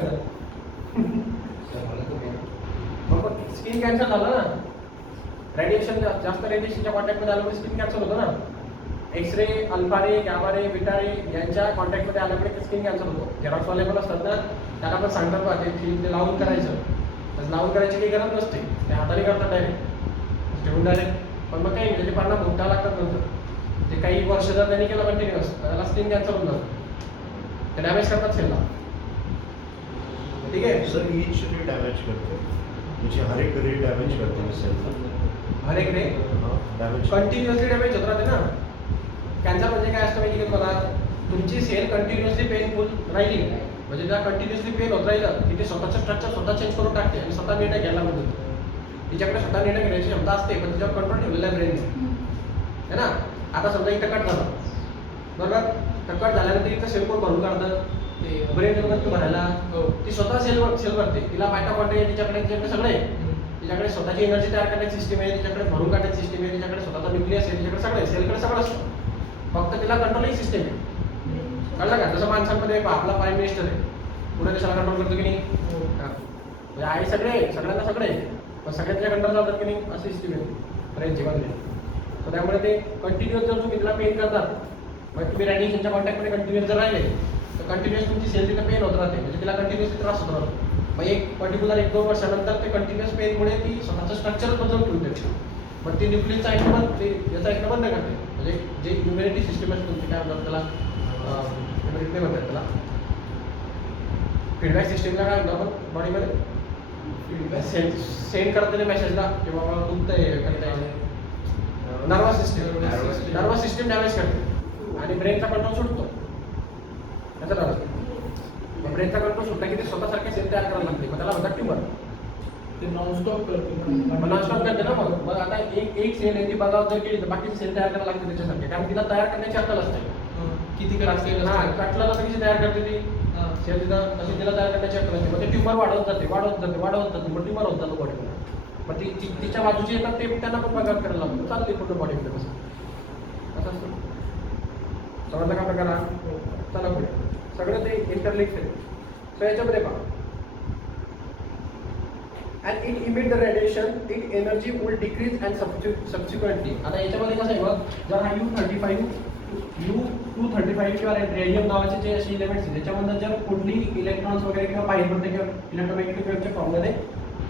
मग स्किन कॅन्सर झालं ना, रेडिएशन जास्त रेडिएशनच्या कॉन्टॅक्टमध्ये आल्यामुळे स्किन कॅन्सर होतं ना. X ray, alpha ray, gamma ray, beta ray यांच्या कॉन्टॅक्टमध्ये आल्यामुळे स्किन कॅन्सर होतो. झेरॉक्सवाले पण असतात ना, त्यांना पण सांगतात बा ते लावून करायचं. तर लावून करायची काही गरज नसते, ते हाताने करतात डायरेक्ट ठेवून डायरेक्ट. पण मग काही म्हणजे ते परिणाम भोगता लागतात नंतर. ते काही वर्ष जर त्यांनी केलं कंटिन्युअस, त्याला स्किन कॅन्सर होऊन जातं. ते डॅमेज करतात सेलला. ठीक आहे सर ईच रे डॅमेज करते, म्हणजे हर एक रे डॅमेज करते सेलला. हर एक रे डॅमेज कंटिन्युअसली डॅमेज होत राहते ना. कॅन्सर म्हणजे काय असतं माहिती का तुम्हाला, तुमची सेल कंटिन्युअसली पेनफुल राहिली म्हणजे त्या कंटिन्युअसली पेन होत राहिलं की ते स्वतःचं स्ट्रक्चर स्वतः चेंज करून टाकते आणि स्वतः निर्णय घ्यायला म्हणतो. तिच्याकडे स्वतः निर्णय घेण्याची क्षमता असते, पण तिच्यावर कंट्रोल ठेवलेला आहे ब्रेनने, है ना. आता समजा इथं कट झालं बरोबर, तर कट झाल्यानंतर इथं सेल कोण भरून काढतं, ते ब्रेन नंतर भरायला ती स्वतः सेल भरते. तिला मायटोकॉन्ड्रिया तिच्याकडे सगळे आहे. तिच्याकडे स्वतःची एनर्जी तयार करण्याची सिस्टीम आहे, तिच्याकडे भरून काढण्याची सिस्टीम आहे, तिच्याकडे स्वतःचा न्यूक्लियस आहे, तिच्याकडे सगळं सेलकडे सगळं असतं. फक्त तिला कंट्रोल ही सिस्टीम आहे. कळलं का. जसं माणसांमध्ये आपला प्राईम मिनिस्टर आहे, पुढे देशाला कंट्रोल करतो की नाही. म्हणजे आहे सगळ्यांना सगळे, पण सगळ्यांच्या कंट्रोल जातात की नाही, अशी सिस्टीम आहे ब्रेन जीवनमध्ये. तर त्यामुळे ते कंटिन्युअस जर तुम्ही तिला पेन करतात, म्हणजे तुम्ही रेडिएशनच्या कॉन्टॅक्टमध्ये कंटिन्युअस जर राहिले तर कंटिन्युअस तुमची सेल तिथं पेन होत राहते, म्हणजे तिला कंटिन्युअसली त्रास होत राहतो. मग एक पर्टिक्युलर 1-2 वर्षानंतर ते कंटिन्युअस पेनमुळे ती स्वतःचं स्ट्रक्चर बदलून ठेवून देते. मग ती न्यूक्लियसचा ऐकणं बंद, ते याचा ऐकणं बंद करते. म्हणजे जे इम्युनिटी सिस्टम असते तुमची, काय म्हणतात त्याला, इम्युनिटी म्हणतात त्याला, फीडबॅक सिस्टमला काय म्हणतात बॉडीमध्ये, सेंड करते मेसेजला की बाबा दुखतंय करते. नर्वस सिस्टम डॅमेज करते आणि ब्रेनचा कंट्रोल सुटतो. त्याचा दादा ब्रेनचा कंट्रोल सुटला की ते स्वतःसारखे सेल तयार करायला लागते, मग त्याला म्हणतात ट्यूमर. ते नॉनस्टॉप करते. नॉनस्टॉप करते ना. मग आता एक सेल आहे ती बदलाव जर केली तर बाकीची सेल तयार करायला लागते त्याच्यासारखे, कारण तिला तयार करण्याची अक्कल असते. किती क्रॉस केलं कटला तर कशी तयार करते ती सेल, तिथं तशी तिला तयार करण्याची अक्कल असते. मग ते ट्यूमर वाढवत जाते मग ट्यूमर होत जातो बॉडीमध्ये. मग ती तिच्या बाजूची येतात ते त्यांना पण बघा करायला लागतो, चालते पूर्ण बॉडीमध्ये तसं असं असतं. समजलं का प्रकार हा. चला पुढे, सगळं ते इंटरलिंक्ड आहे. सो याच्यामध्ये पहा, and it emit the radiation, its energy will decrease and subsequently. आता याच्यामध्ये कसं आहे बघ, जर हा U235 किंवा रेडियम नावाचे जे असे इलेमेंट्स आहेत त्याच्यामध्ये जर कुठली इलेक्ट्रॉन्स वगैरे किंवा बाहेर पडते किंवा इलेक्ट्रोमॅग्नेटिक वेव्हच्या फॉर्ममध्ये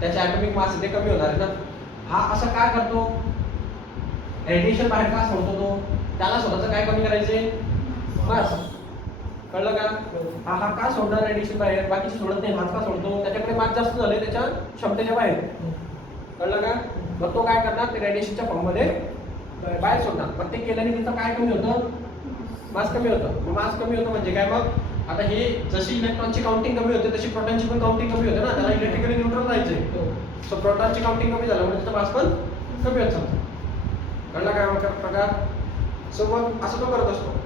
त्याचे ॲटॉमिक मास ते कमी होणार आहे ना. हा असं काय करतो, रेडिएशन बाहेर का सोडतो तो, त्याला स्वतःचं काय कमी करायचे, मास. कळलं का. हा का सोडणार रेडिएशन बाहेर, बाकीचे सोडत नाही, हाच का सोडतो, त्याच्याकडे मास जास्त झाले त्याच्या क्षमतेच्या बाहेर. कळलं का. मग तो काय करणार, ते रेडिएशनच्या फॉर्ममध्ये बाहेर सोडणार. मग ते केल्याने तिचं काय कमी होतं, मास कमी होतं. मास कमी होतं म्हणजे काय, मग आता हे जशी इलेक्ट्रॉनची काउंटिंग कमी होते तशी प्रोटॉनची पण काउंटिंग कमी होते ना, त्याला इलेक्ट्रिकली न्यूट्रल राहायचंय. सो प्रोटॉनची काउंटिंग कमी झाल्यामुळे त्याचा मास पण कमी होत चालतो. कळला काय प्रकार. सो मग असं तो करत असतो.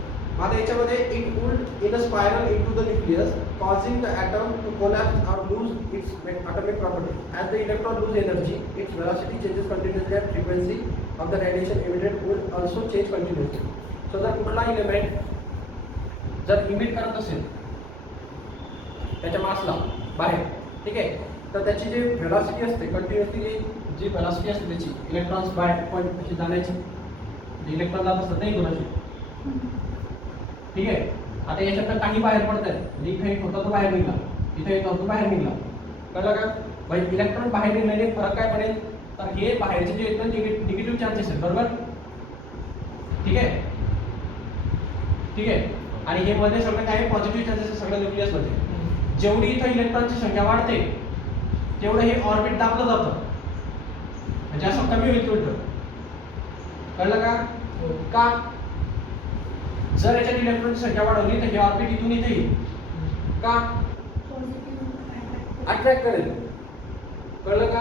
आता याच्यामध्ये it would in a spiral into the nucleus causing the atom to collapse or lose its atomic property. As the electron lose energy, its velocity changes continuously and frequency of the radiation emitted will also change continuously. So जर कुठला इलेमेंट जर इमिट करत असेल त्याच्या मासला बाहेर, ठीक आहे, तर त्याची जी व्हेलॉसिटी असते कंटिन्युअसली, जी व्हेलॉसिटी असते त्याची इलेक्ट्रॉन्स बाहेर पॉईंट कशी जाण्याची, इलेक्ट्रॉन जात असतात नाही कोणाची, ठीक आहे. आता याच्यातनं काही बाहेर पडत आहेत, म्हणजे इथे एक होता तो बाहेर निघला, इथे एक होता बाहेर निघला. कळलं का. म्हणजे इलेक्ट्रॉन बाहेर निघण्याने फरक काय पडेल, तर हे बाहेरचे जे आहेत निगेटिव्ह चार्जेस आहेत, बरोबर, ठीक आहे, ठीक आहे. आणि हे मध्ये सगळं काय पॉझिटिव्ह चार्जेस आहे सगळ्या न्यूक्लियस मध्ये. जेवढी इथं इलेक्ट्रॉनची संख्या वाढते तेवढं हे ऑर्बिट दाबलं जातं, म्हणजे असं कमी होईल उलट. कळलं का. का, जर याच्यात इलेक्ट्रॉनची संख्या वाढवली तर हे ऑर्बिट इथून इथे येईल, का अट्रॅक्ट करेल. कळलं का.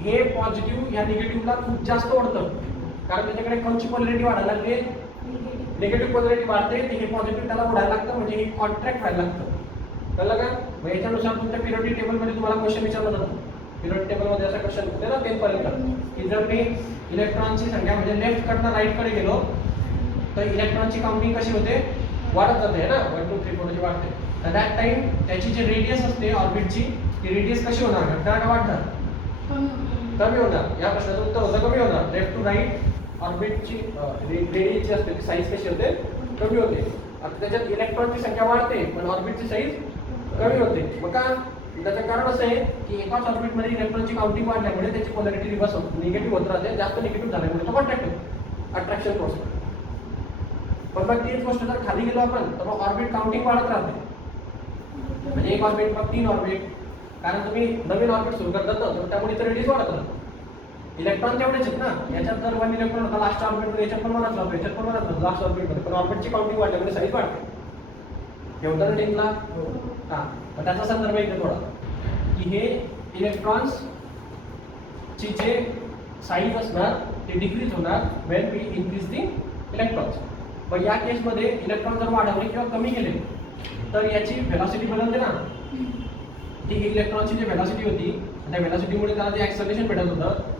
हे पॉझिटिव्ह या निगेटिव्हला खूप जास्त ओढतं, कारण त्याच्याकडे कोणची पोलॅरिटी वाढायला लागली, निगेटिव्ह पोलॅरिटी वाढते, हे पॉझिटिव्ह त्याला उडायला लागतं, म्हणजे हे कॉन्ट्रॅक्ट व्हायला लागतं. कळलं का. मग याच्यानुसार तुमच्या पिरियोडिक टेबलमध्ये तुम्हाला क्वेश्चन विचारला जातो पिरियड टेबलमध्ये असा क्वेश्चन होते ना 10 पर्यंत की जर मी इलेक्ट्रॉनची संख्या म्हणजे लेफ्ट कडनं राईट कडे गेलो तर इलेक्ट्रॉनची काउंटिंग कशी होते वाढत जाते ना 1 2 3 4 अशी वाढते तर दॅट टाइम त्याची जी रेडियस असते ऑर्बिटची ती रेडियस कशी होणार घटणार का वाढणार कमी होणार या प्रश्नाचं उत्तर होतं कमी होणार लेफ्ट टू राईट ऑर्बिटची रेडियस जी असते ती साईज कशी होते कमी होते आता त्याच्यात इलेक्ट्रॉनची संख्या वाढते पण ऑर्बिटची साईज कमी होते मग का त्याचं कारण असं आहे की एकाच ऑर्बिटमध्ये इलेक्ट्रॉनची काउंटिंग वाढल्यामुळे त्याची पोलॅरिटी रिव्हर्स निगेटिव्ह होत राहते जास्त निगेटिव्ह झाल्यामुळे तो कॉन्टॅक्ट होतो अट्रॅक्शन फोर्स पण मग तीच गोष्ट जर खाली गेलो आपण तर मग ऑर्बिट काउंटिंग वाढत राहते म्हणजे एक ऑर्बिट मग 3 ऑर्बिट कारण तुम्ही नवीन ऑर्बिट सुरू करतात ना तर त्यामुळे इतर रेडियस वाढत राहतो इलेक्ट्रॉन तेवढेच आहेत ना याच्यात जर 1 इलेक्ट्रॉन होता लास्ट ऑर्बिटमध्ये याच्यात पण वाढत राहतो याच्यात पण वाढत राहतो लास्ट ऑर्बिटमध्ये पण ऑर्बिटची काउंटिंग वाढल्यामुळे साईज वाढते एवढं ना टेनला हां मग त्याचा संदर्भ इथे थोडा की हे इलेक्ट्रॉन्स ची जे साईज असणार ते डिक्रीज होणार when we increase the electrons पण या केसमध्ये इलेक्ट्रॉन जर वाढवले किंवा कमी केले तर याची व्हेलॉसिटी बदलते ना ती इलेक्ट्रॉनची जी व्हेलॉसिटी होती त्या व्हेलॉसिटीमुळे त्याला जे ॲक्सेलरेशन भेटत होतं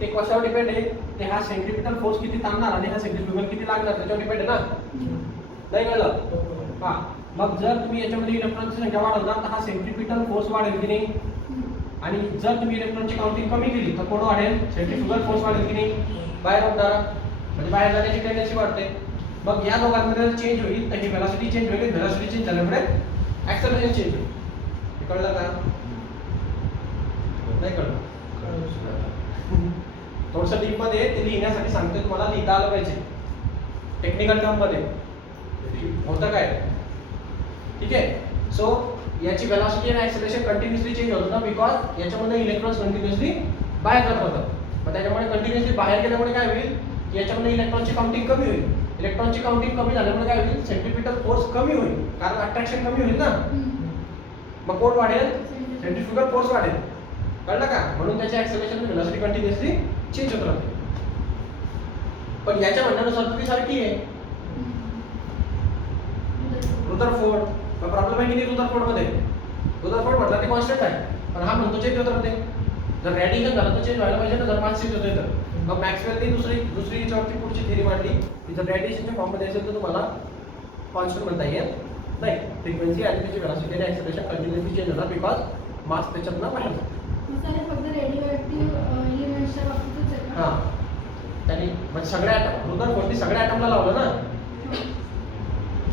ते कशावर डिपेंड आहे ते हा सेंट्रिपिटल फोर्स किती ताणणार आणि हा सेंट्रिफ्युगल किती लागणार त्याच्यावर डिपेंड आहे ना नाही कळलं हां मग जर तुम्ही याच्यामध्ये इलेक्ट्रॉनची संख्या वाढवणार तर हा सेंट्रिपिटल फोर्स वाढेल की नाही आणि जर तुम्ही इलेक्ट्रॉनची काउंटिंग कमी केली तर कोण वाढेल सेंट्रिफ्युगल फोर्स वाढेल की नाही बाहेर होणार म्हणजे बाहेर जाण्याची टेंडन्सी वाढते मग या दोघांमध्ये चेंज होईल तर ही व्हेलॉसिटी चेंज होईल व्हेलॉसिटी चेंज झाल्यामुळे ॲक्सेलरेशन चेंज होईल कळलं का नाही कळलं थोडंसं डीप मध्ये ते लिहिण्यासाठी सांगतोय तुम्हाला लिहिता आलं पाहिजे टेक्निकल टर्म मध्ये होतं काय ठीक आहे सो याची व्हेलॉसिटी आणि ॲक्सेलरेशन कंटिन्युअसली चेंज होत होतं बिकॉज याच्यामध्ये इलेक्ट्रॉन्स कंटिन्युअसली बाहेर जात होतं मग त्याच्यामुळे कंटिन्युअसली बाहेर गेल्यामुळे काय होईल की याच्यामध्ये इलेक्ट्रॉनची काउंटिंग कमी होईल इलेक्ट्रॉनची काउंटिंग कमी झाल्यामुळे काय होईल सेंट्रिपिटल फोर्स कमी होईल कारण अट्रॅक्शन कमी होईल ना मग कोण वाढेल सेंट्रिफ्युगल फोर्स वाढेल कळलं का म्हणून त्याची ॲक्सेलरेशन व्हेलॉसिटी कंटिन्युअसली चेंज होत राहते पण याच्या म्हणण्यानुसार तुम्ही सारखी आहे रुदरफोर्ड मग प्रॉब्लेम आहे की नाही रुदरफोर्डमध्ये रुदरफोर्ड म्हटलं ते कॉन्स्टंट आहे पण हा म्हणतो चेंज होत राहते जर रॅडिएशन झालं तर चेंज व्हायला पाहिजे ना जर मास चेंज होतोय तर मग मॅक्सवेलने दुसरी याच्यावरती पुढची थिअरी मांडली की जर रॅडिएशनच्या फॉर्ममध्ये असेल तर तुम्हाला कॉन्स्टंट म्हणता येईल नाही फ्रिक्वेन्सी आणि त्याची व्हेलॉसिटी आणि ॲक्सेलरेशन कंटिन्युअसली चेंज होणार बिकॉज मास त्याच्यातनं बाहेर जातो फक्त रेडिओ एलिमेंट्सच्या बाबतीतच आहे हां त्यांनी म्हणजे सगळ्या ॲटम रुदरफोर्डने सगळ्या ॲटमला लावलं ना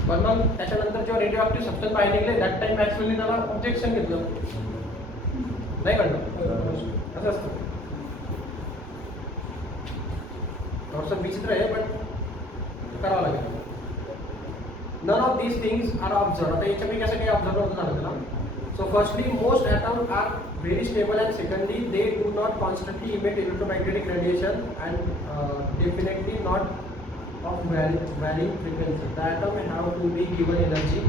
पण मग त्याच्यानंतर जेव्हा रेडिओ ॲक्टिव्ह सबस्टन्स बाहेर निघले दॅट टाइम मॅक्सवेलने त्याला ऑब्जेक्शन घेतलं नाही कळलं असं असतं थोडंसं विचित्र आहे पण करावं लागेल none of these things are observe आता याच्यापैकी असं काही ऑब्झर्व होतं झालं त्याला so firstly most atoms are very stable and secondly they do not constantly emit electromagnetic radiation and definitely not of varying frequency. The atom have to be given energy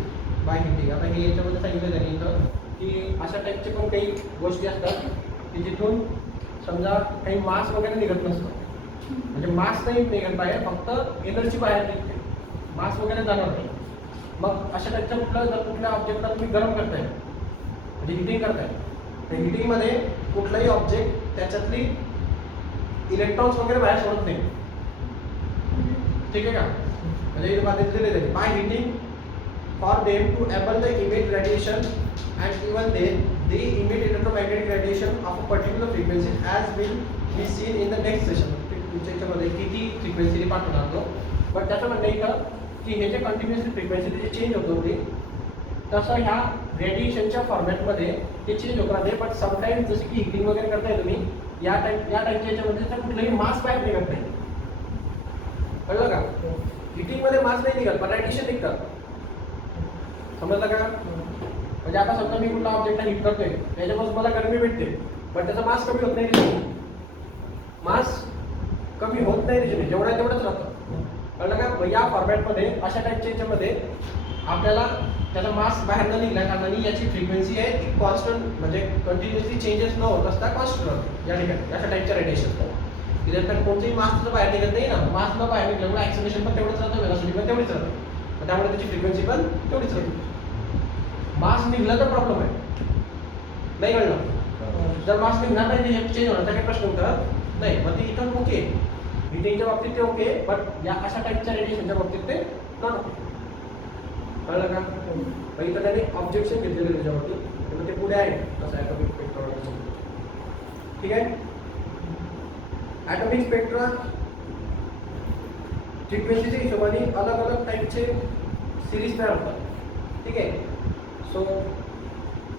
by heating. आता हे याच्यामध्ये सांगितलं त्यांनी इथं की अशा टाईपचे पण काही गोष्टी असतात की जिथून समजा काही मास वगैरे निघत नसतं म्हणजे मास नाही निघत बाहेर फक्त एनर्जी बाहेर निघते मास वगैरे जाणार नाही मग अशा टाईपचं कुठल्या ऑब्जेक्टला तुम्ही गरम करताय म्हणजे हिटिंग करताय तर हिटिंगमध्ये कुठलाही ऑब्जेक्ट त्याच्यातली इलेक्ट्रॉन्स वगैरे बाहेर सोडत नाही ठीक आहे का म्हणजे इथे बाधित दिले जाते by hitting for them to able the emit radiation and even they emit electromagnetic radiation of a particular frequency as will be seen in the next session तुमच्या याच्यामध्ये किती फ्रिक्वेन्सीने पाठवणार तो बट त्याचं म्हणणं इथं की हे जे कंटिन्युअसली फ्रिक्वेन्सी जे चेंज होत होती तसं ह्या रेडिएशनच्या फॉर्मॅटमध्ये ते चेंज होत राहते पण समटाईम्स जसे की हिटिंग वगैरे करताय तुम्ही या टाईपच्या याच्यामध्ये तर कुठलंही मास बाहेर निघत नाही कळलं का हिटिंगमध्ये मास नाही निघत पण रेडिएशन निघतात समजलं का म्हणजे आता समजा मी कुठला ऑब्जेक्टला हिट करतोय त्याच्यापासून मला गरमी भेटते पण त्याचा मास कमी होत नाही रिजन मास कमी होत नाही रिजन जेवढा आहे तेवढंच राहतं कळलं का या फॉर्मॅटमध्ये अशा टाईपच्या याच्यामध्ये आपल्याला त्याचा मास बाहेर न निघल्या कारणाने याची फ्रिक्वेन्सी आहे ती कॉन्स्टंट म्हणजे कंटिन्युअसली चेंजेस न होत असता कॉन्स्टंट राहते या ठिकाणी अशा टाईपच्या रेडिएशन तर कोणतेही मास बाहेर निघत नाही ना मास न बाहेर निघल्यामुळे ॲक्सेलरेशन पण तेवढंच राहतं व्हेलॉसिटी पण तेवढीच राहते त्यामुळे त्याची फ्रिक्वेन्सी पण तेवढीच राहते मास निघला तर प्रॉब्लेम आहे नाही कळलं जर मास निघणार नाही ते चेंज होण्याचा काही प्रश्न उठत नाही. मग ते इथं ओके, हिटिंगच्या बाबतीत ते ओके, बट या अशा टाईपच्या रेडिएशनच्या बाबतीत ते नॉट ओके. कळलं का? मग इथं त्याने ऑब्जेक्शन घेतलेलं त्याच्यावरती, तर ते पुढे आहे कसं ॲटॉमिक स्पेक्ट्रोलॉजी. ठीक आहे. ॲटॉमिक स्पेक्ट्रा फ्रिक्वेन्सीच्या हिशोबाने अलग अलग टाईपचे सिरीज तयार होतात. ठीक आहे. सो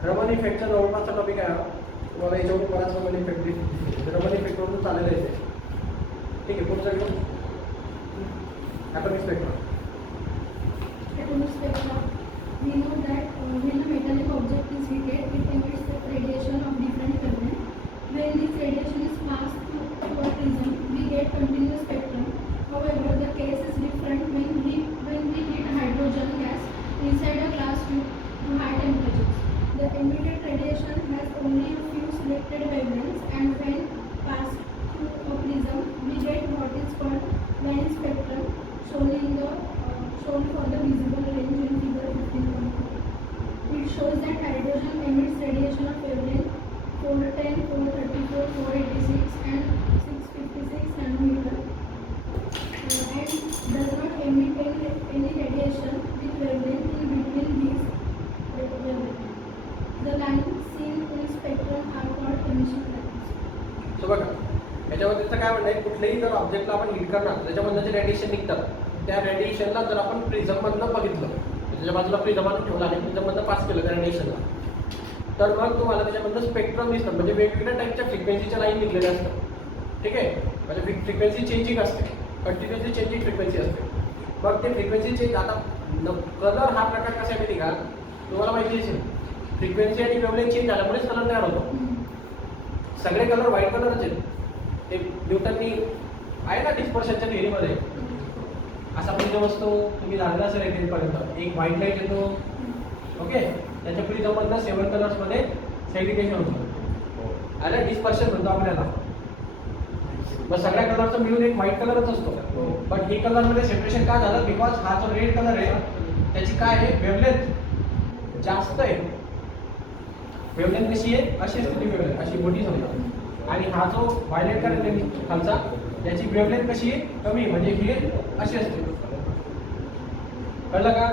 रमन इफेक्टचा जवळपासचा टॉपिक आहे. तुम्हाला याच्यावर बराच रमन इफेक्ट दिसेल. रमन इफेक्टवरून चाललेलं आहे ते. ठीक आहे. पुढचं घेऊ atomic spectra. Atomic spectra. We know that when a metallic object is heated, it emits radiation of different wavelength. When this radiation is passed through a prism, we get continuous spectrum. However, the case is different when we heat hydrogen gas inside a glass tube to high temperatures. The emitted radiation has only a few selected wavelengths, and when passed through a prism, we get what is called line spectrum, shown for the visible range in figure 15.4. It shows that hydrogen emits radiation of wavelength 410, 434, 486 and 656 nanometer and does not emit any radiation with wavelength in between these wavelengths. The lines seen in spectrum are called emission lines. So बघा याच्यामध्ये काय म्हणणं आहे, कुठल्याही जर ऑब्जेक्टला आपण हिट करणार त्याच्यामधनं जे रेडिएशन निघतात त्या रेडिएशनला जर आपण प्रिझममधनं बघितलं, त्याच्या बाजूला प्रिझम आणून ठेवला आणि प्रिझममधनं पास केलं त्या रेडिएशनला, तर मग तुम्हाला त्याच्यामधनं स्पेक्ट्रम दिसतात. म्हणजे वेगवेगळ्या टाईपच्या फ्रिक्वेन्सीच्या लाईन निघलेल्या असतात. ठीक आहे. म्हणजे फ्रिक्वेन्सी चेंजिंग असते, कंटिन्युअसली चेंजिंग फ्रिक्वेन्सी असते. मग ते फ्रिक्वेन्सी चेंज आता कलर हा प्रकार कसा आहे माहिती का, तुम्हाला माहिती असेल फ्रिक्वेन्सी आणि वेव्हलेंथ चेंज झाल्यामुळेच कलर तयार होतो. सगळे कलर व्हाईट कलरच आहेत. ते न्यूटननी आहे ना डिस्पर्शनच्या थिअरीमध्ये असा प्रिझम असतो, तुम्ही झालेला असेल 18 पर्यंत. एक व्हाईट लाईट येतो, ओके, त्याच्या प्रिझममधनं 7 कलर्समध्ये सेग्रिगेशन होतं. आणि डिस्पर्शन म्हणतो आपल्याला. मग सगळ्या कलरचं मिळून एक व्हाईट कलरच असतो. पण हे कलरमध्ये सेपरेशन का झालं, बिकॉज हा जो रेड कलर आहे त्याची काय आहे, वेव्हलेंथ जास्त आहे. वेव्हलेंथ कशी आहे, अशी असते ती वेव्हलेंथ, अशी मोठी समजा. आणि हा जो व्हायलेट कलर आहे खालचा, त्याची वेव्हलेंथ कशी आहे, कमी, म्हणजे ही अशी असते. कळलं का?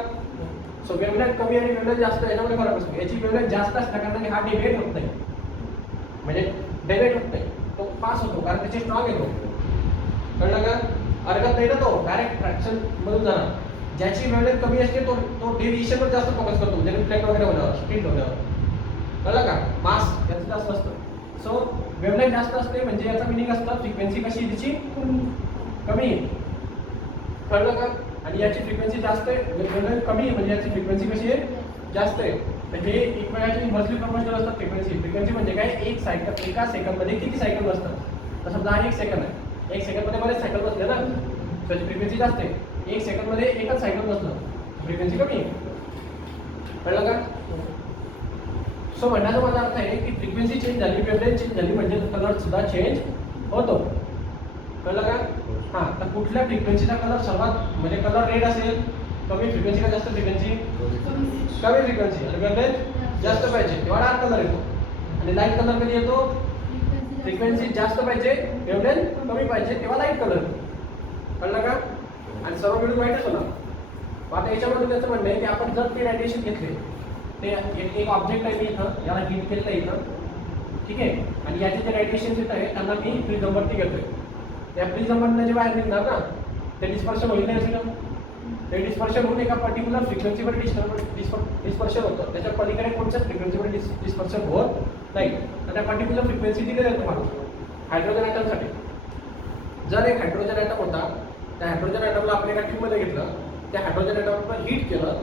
सो वेव्हलेंथ कमी आणि वेव्हलेंथ जास्त याच्यामध्ये फरक असतो. याची वेव्हलेंथ जास्त असल्या कारणाने हा डिव्हेट होत नाही, म्हणजे डिव्हेट होत नाही, तो पास होतो कारण त्याचे स्ट्रॉंग येतो. कळलं का? अर्गत नाही ना तो, डायरेक्ट फ्रॅक्शन मधून जाणार. ज्याची वेव्हलेंथ कमी असते तो डेव्हिएशनवर जास्त फोकस करतो, म्हणजे रिफ्लेक्ट वगैरे होण्यावर, स्प्लिट होण्यावर. कळलं का? मास याचं जास्त असतं. सो वेव्हलेंथ जास्त असते म्हणजे याचा मिनिंग असतं फ्रिक्वेन्सी कशी तिची कमी आहे. कळलं का? आणि याची फ्रिक्वेन्सी जास्त आहे, वेव्हलेंथ कमी आहे म्हणजे याची फ्रिक्वेन्सी कशी आहे, जास्त आहे. तर हे एकमेकांची इन्व्हर्सली प्रपोर्शनल असतात. फ्रिक्वेन्सी म्हणजे काय, एक सायकल, एका सेकंडमध्ये किती सायकल बसतात. तर समजा हा 1 सेकंड आहे, 1 सेकंडमध्ये बरेच सायकल बसले ना, त्याची फ्रिक्वेन्सी जास्त आहे. 1 सेकंडमध्ये एकच सायकल बसलं, फ्रिक्वेन्सी कमी आहे. कळलं का? सो म्हणण्याचा माझा अर्थ आहे की फ्रिक्वेन्सी चेंज झाली, वेव्हलेंथ चेंज झाली म्हणजे कलर सुद्धा चेंज होतो. कळलं का? हां. तर कुठल्या फ्रिक्वेन्सीचा कलर सर्वात, म्हणजे कलर रेड असेल, कमी फ्रिक्वेन्सी का जास्त फ्रिक्वेन्सी, कमी फ्रिक्वेन्सी, आणि वेव्हलेंथ जास्त पाहिजे तेव्हा डार्क कलर येतो. आणि लाईट कलर कधी येतो, फ्रिक्वेन्सी जास्त पाहिजे, वेव्हलेंथ कमी पाहिजे तेव्हा लाईट कलर येतो. कळलं का? आणि सर्व मिळून वाईटच होणार. मग आता याच्यामध्ये त्याचं म्हणणं आहे की आपण जर ते रेडिएशन घेतले, ते एक ऑब्जेक्ट आहे मी इथं, याला हिट केलेलं आहे इथं, ठीक आहे, आणि याचे जे रेडिएशन येत आहे त्यांना मी प्रिझमवरती घेतोय. त्या प्रिझममधनं जे बाहेर निघणार ना ते डिस्पर्शन होईल नाही असेल. ते डिस्पर्शन होऊन एका पर्टिक्युलर फ्रिक्वेन्सीवर डिस्पर्शन होतं. त्याच्या पलीकडे कोणत्याच फ्रिक्वेन्सीवर डिस्पर्शन होत नाही. तर त्या पर्टिक्युलर फ्रिक्वेन्सी दिली जाते तुम्हाला हायड्रोजन ॲटमसाठी. जर एक हायड्रोजन ॲटम होता, त्या हायड्रोजन ॲटमला आपण एका ट्यूबमध्ये घेतलं, त्या हायड्रोजन ॲटमवर हीट केलं,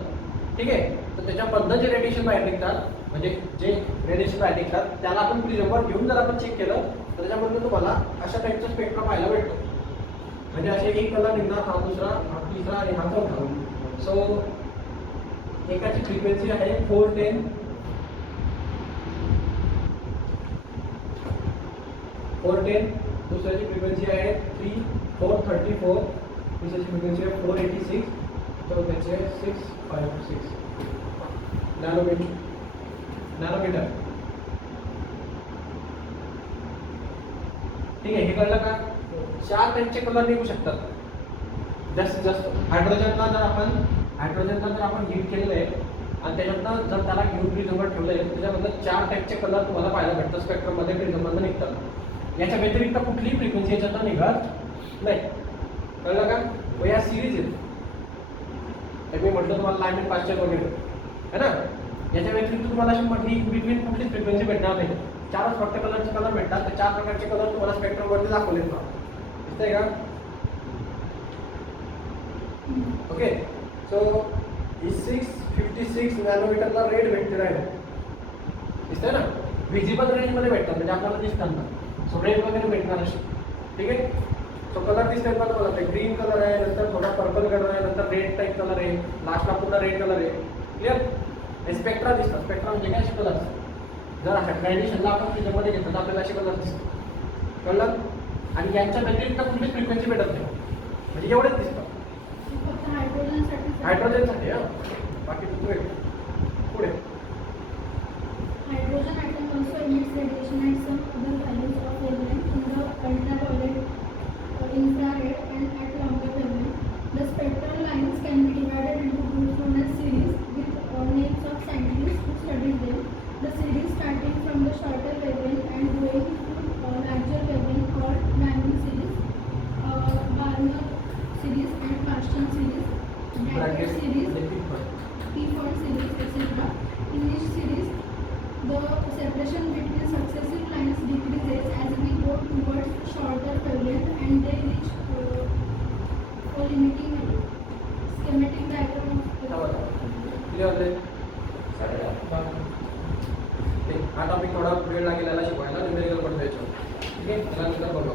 ठीक आहे, तर त्याच्यामधनं जे रेडिएशन बाहेर निघतात, म्हणजे जे रेडिएशन बाहेर निघतात त्याला आपण प्रिझमवर घेऊन जर आपण चेक केलं तर त्याच्यामधून तुम्हाला अशा टाईपचा स्पेक्ट्रम पाहायला भेटतो. म्हणजे असे एक कलर निघणार, हा दुसरा, हा तिसरा आणि हा चौथा. सो एकाची फ्रिक्वेन्सी आहे 410, 410, दुसऱ्याची फ्रिक्वेन्सी आहे 434, दुसऱ्याची फ्रिक्वेन्सी आहे 486, चौथ्याची आहे 656 नॅनोमीटर. ठीक आहे, हे कळलं का? 4 टाईपचे कलर निघू शकतात जास्तीत जास्त. हायड्रोजनला जर आपण हीट केलेलं आहे आणि त्याच्यातनं जर त्याला घेऊन प्रिझमवर ठेवलं आहे, त्याच्यामधलं 4 टाईपचे कलर तुम्हाला पाहायला भेटतात स्पेक्ट्रममध्ये, प्रिझममधनं निघतात. याच्या व्यतिरिक्त कुठलीही फ्रिक्वेन्सी याच्यातनं निघत नाही. कळलं का? व या सिरीज आहेत, तर मी म्हटलं तुम्हाला लाईन पास्चर वगैरे है ना, याच्या व्यतिरिक्त तुम्हाला अशी मधली बिटवीन कुठलीच फ्रिक्वेन्सी भेटणार नाही. 4च फक्त कलरचे कलर भेटतात. ते 4 प्रकारचे कलर तुम्हाला स्पेक्ट्रमवरती दाखवलेत ना, दिसतंय का? ओके, सो 656 नॅनोमीटरला रेड भेटते आहे, दिसतंय ना? व्हिजिबल रेंजमध्ये भेटतात, म्हणजे आपल्याला दिसतात ना. सो रेड वगैरे भेटणार अशी, ठीक आहे. सो कलर दिसतात ना तुम्हाला, ते ग्रीन कलर आहे, नंतर थोडा पर्पल कलर आहे, नंतर रेड टाईप कलर आहे, लास्टला पुन्हा रेड कलर आहे. क्लिअर? हे स्पेक्ट्रा दिसतात. स्पेक्ट्रा म्हणजे काय? असे कलर. जर ग्रॅडिशनला आपण त्याच्यामध्ये घेतलं तर आपल्याला असे कलर दिसतात. कळलं? आणि यांच्या व्यतिरिक्त कुठली फ्रिक्वेन्सी भेटत नाही, म्हणजे एवढेच दिसतात फक्त हायड्रोजनसाठी. हायड्रोजनसाठी. बाकी पुढे Hydrogen atom also emits radiation at some other values of wavelength in the ultraviolet, infrared, and at longer wavelength. The spectral lines can be divided into groups known as series with names of scientists who studied them. The series starting from the shorter wavelength and going to larger wavelength called Diamond series, Balmer series, and Martian series, Bracket series, P-Ford series, etc. In each series, the separation between successive lines decreases as we go towards shorter wavelength and they reach a limiting schematic diagram of clear आहे. हा टॉपिक थोडा वेळ लागेल याला शिकवायला, न्यूमेरिकल पण द्यायचं, ठीक आहे. त्यानंतर बघू.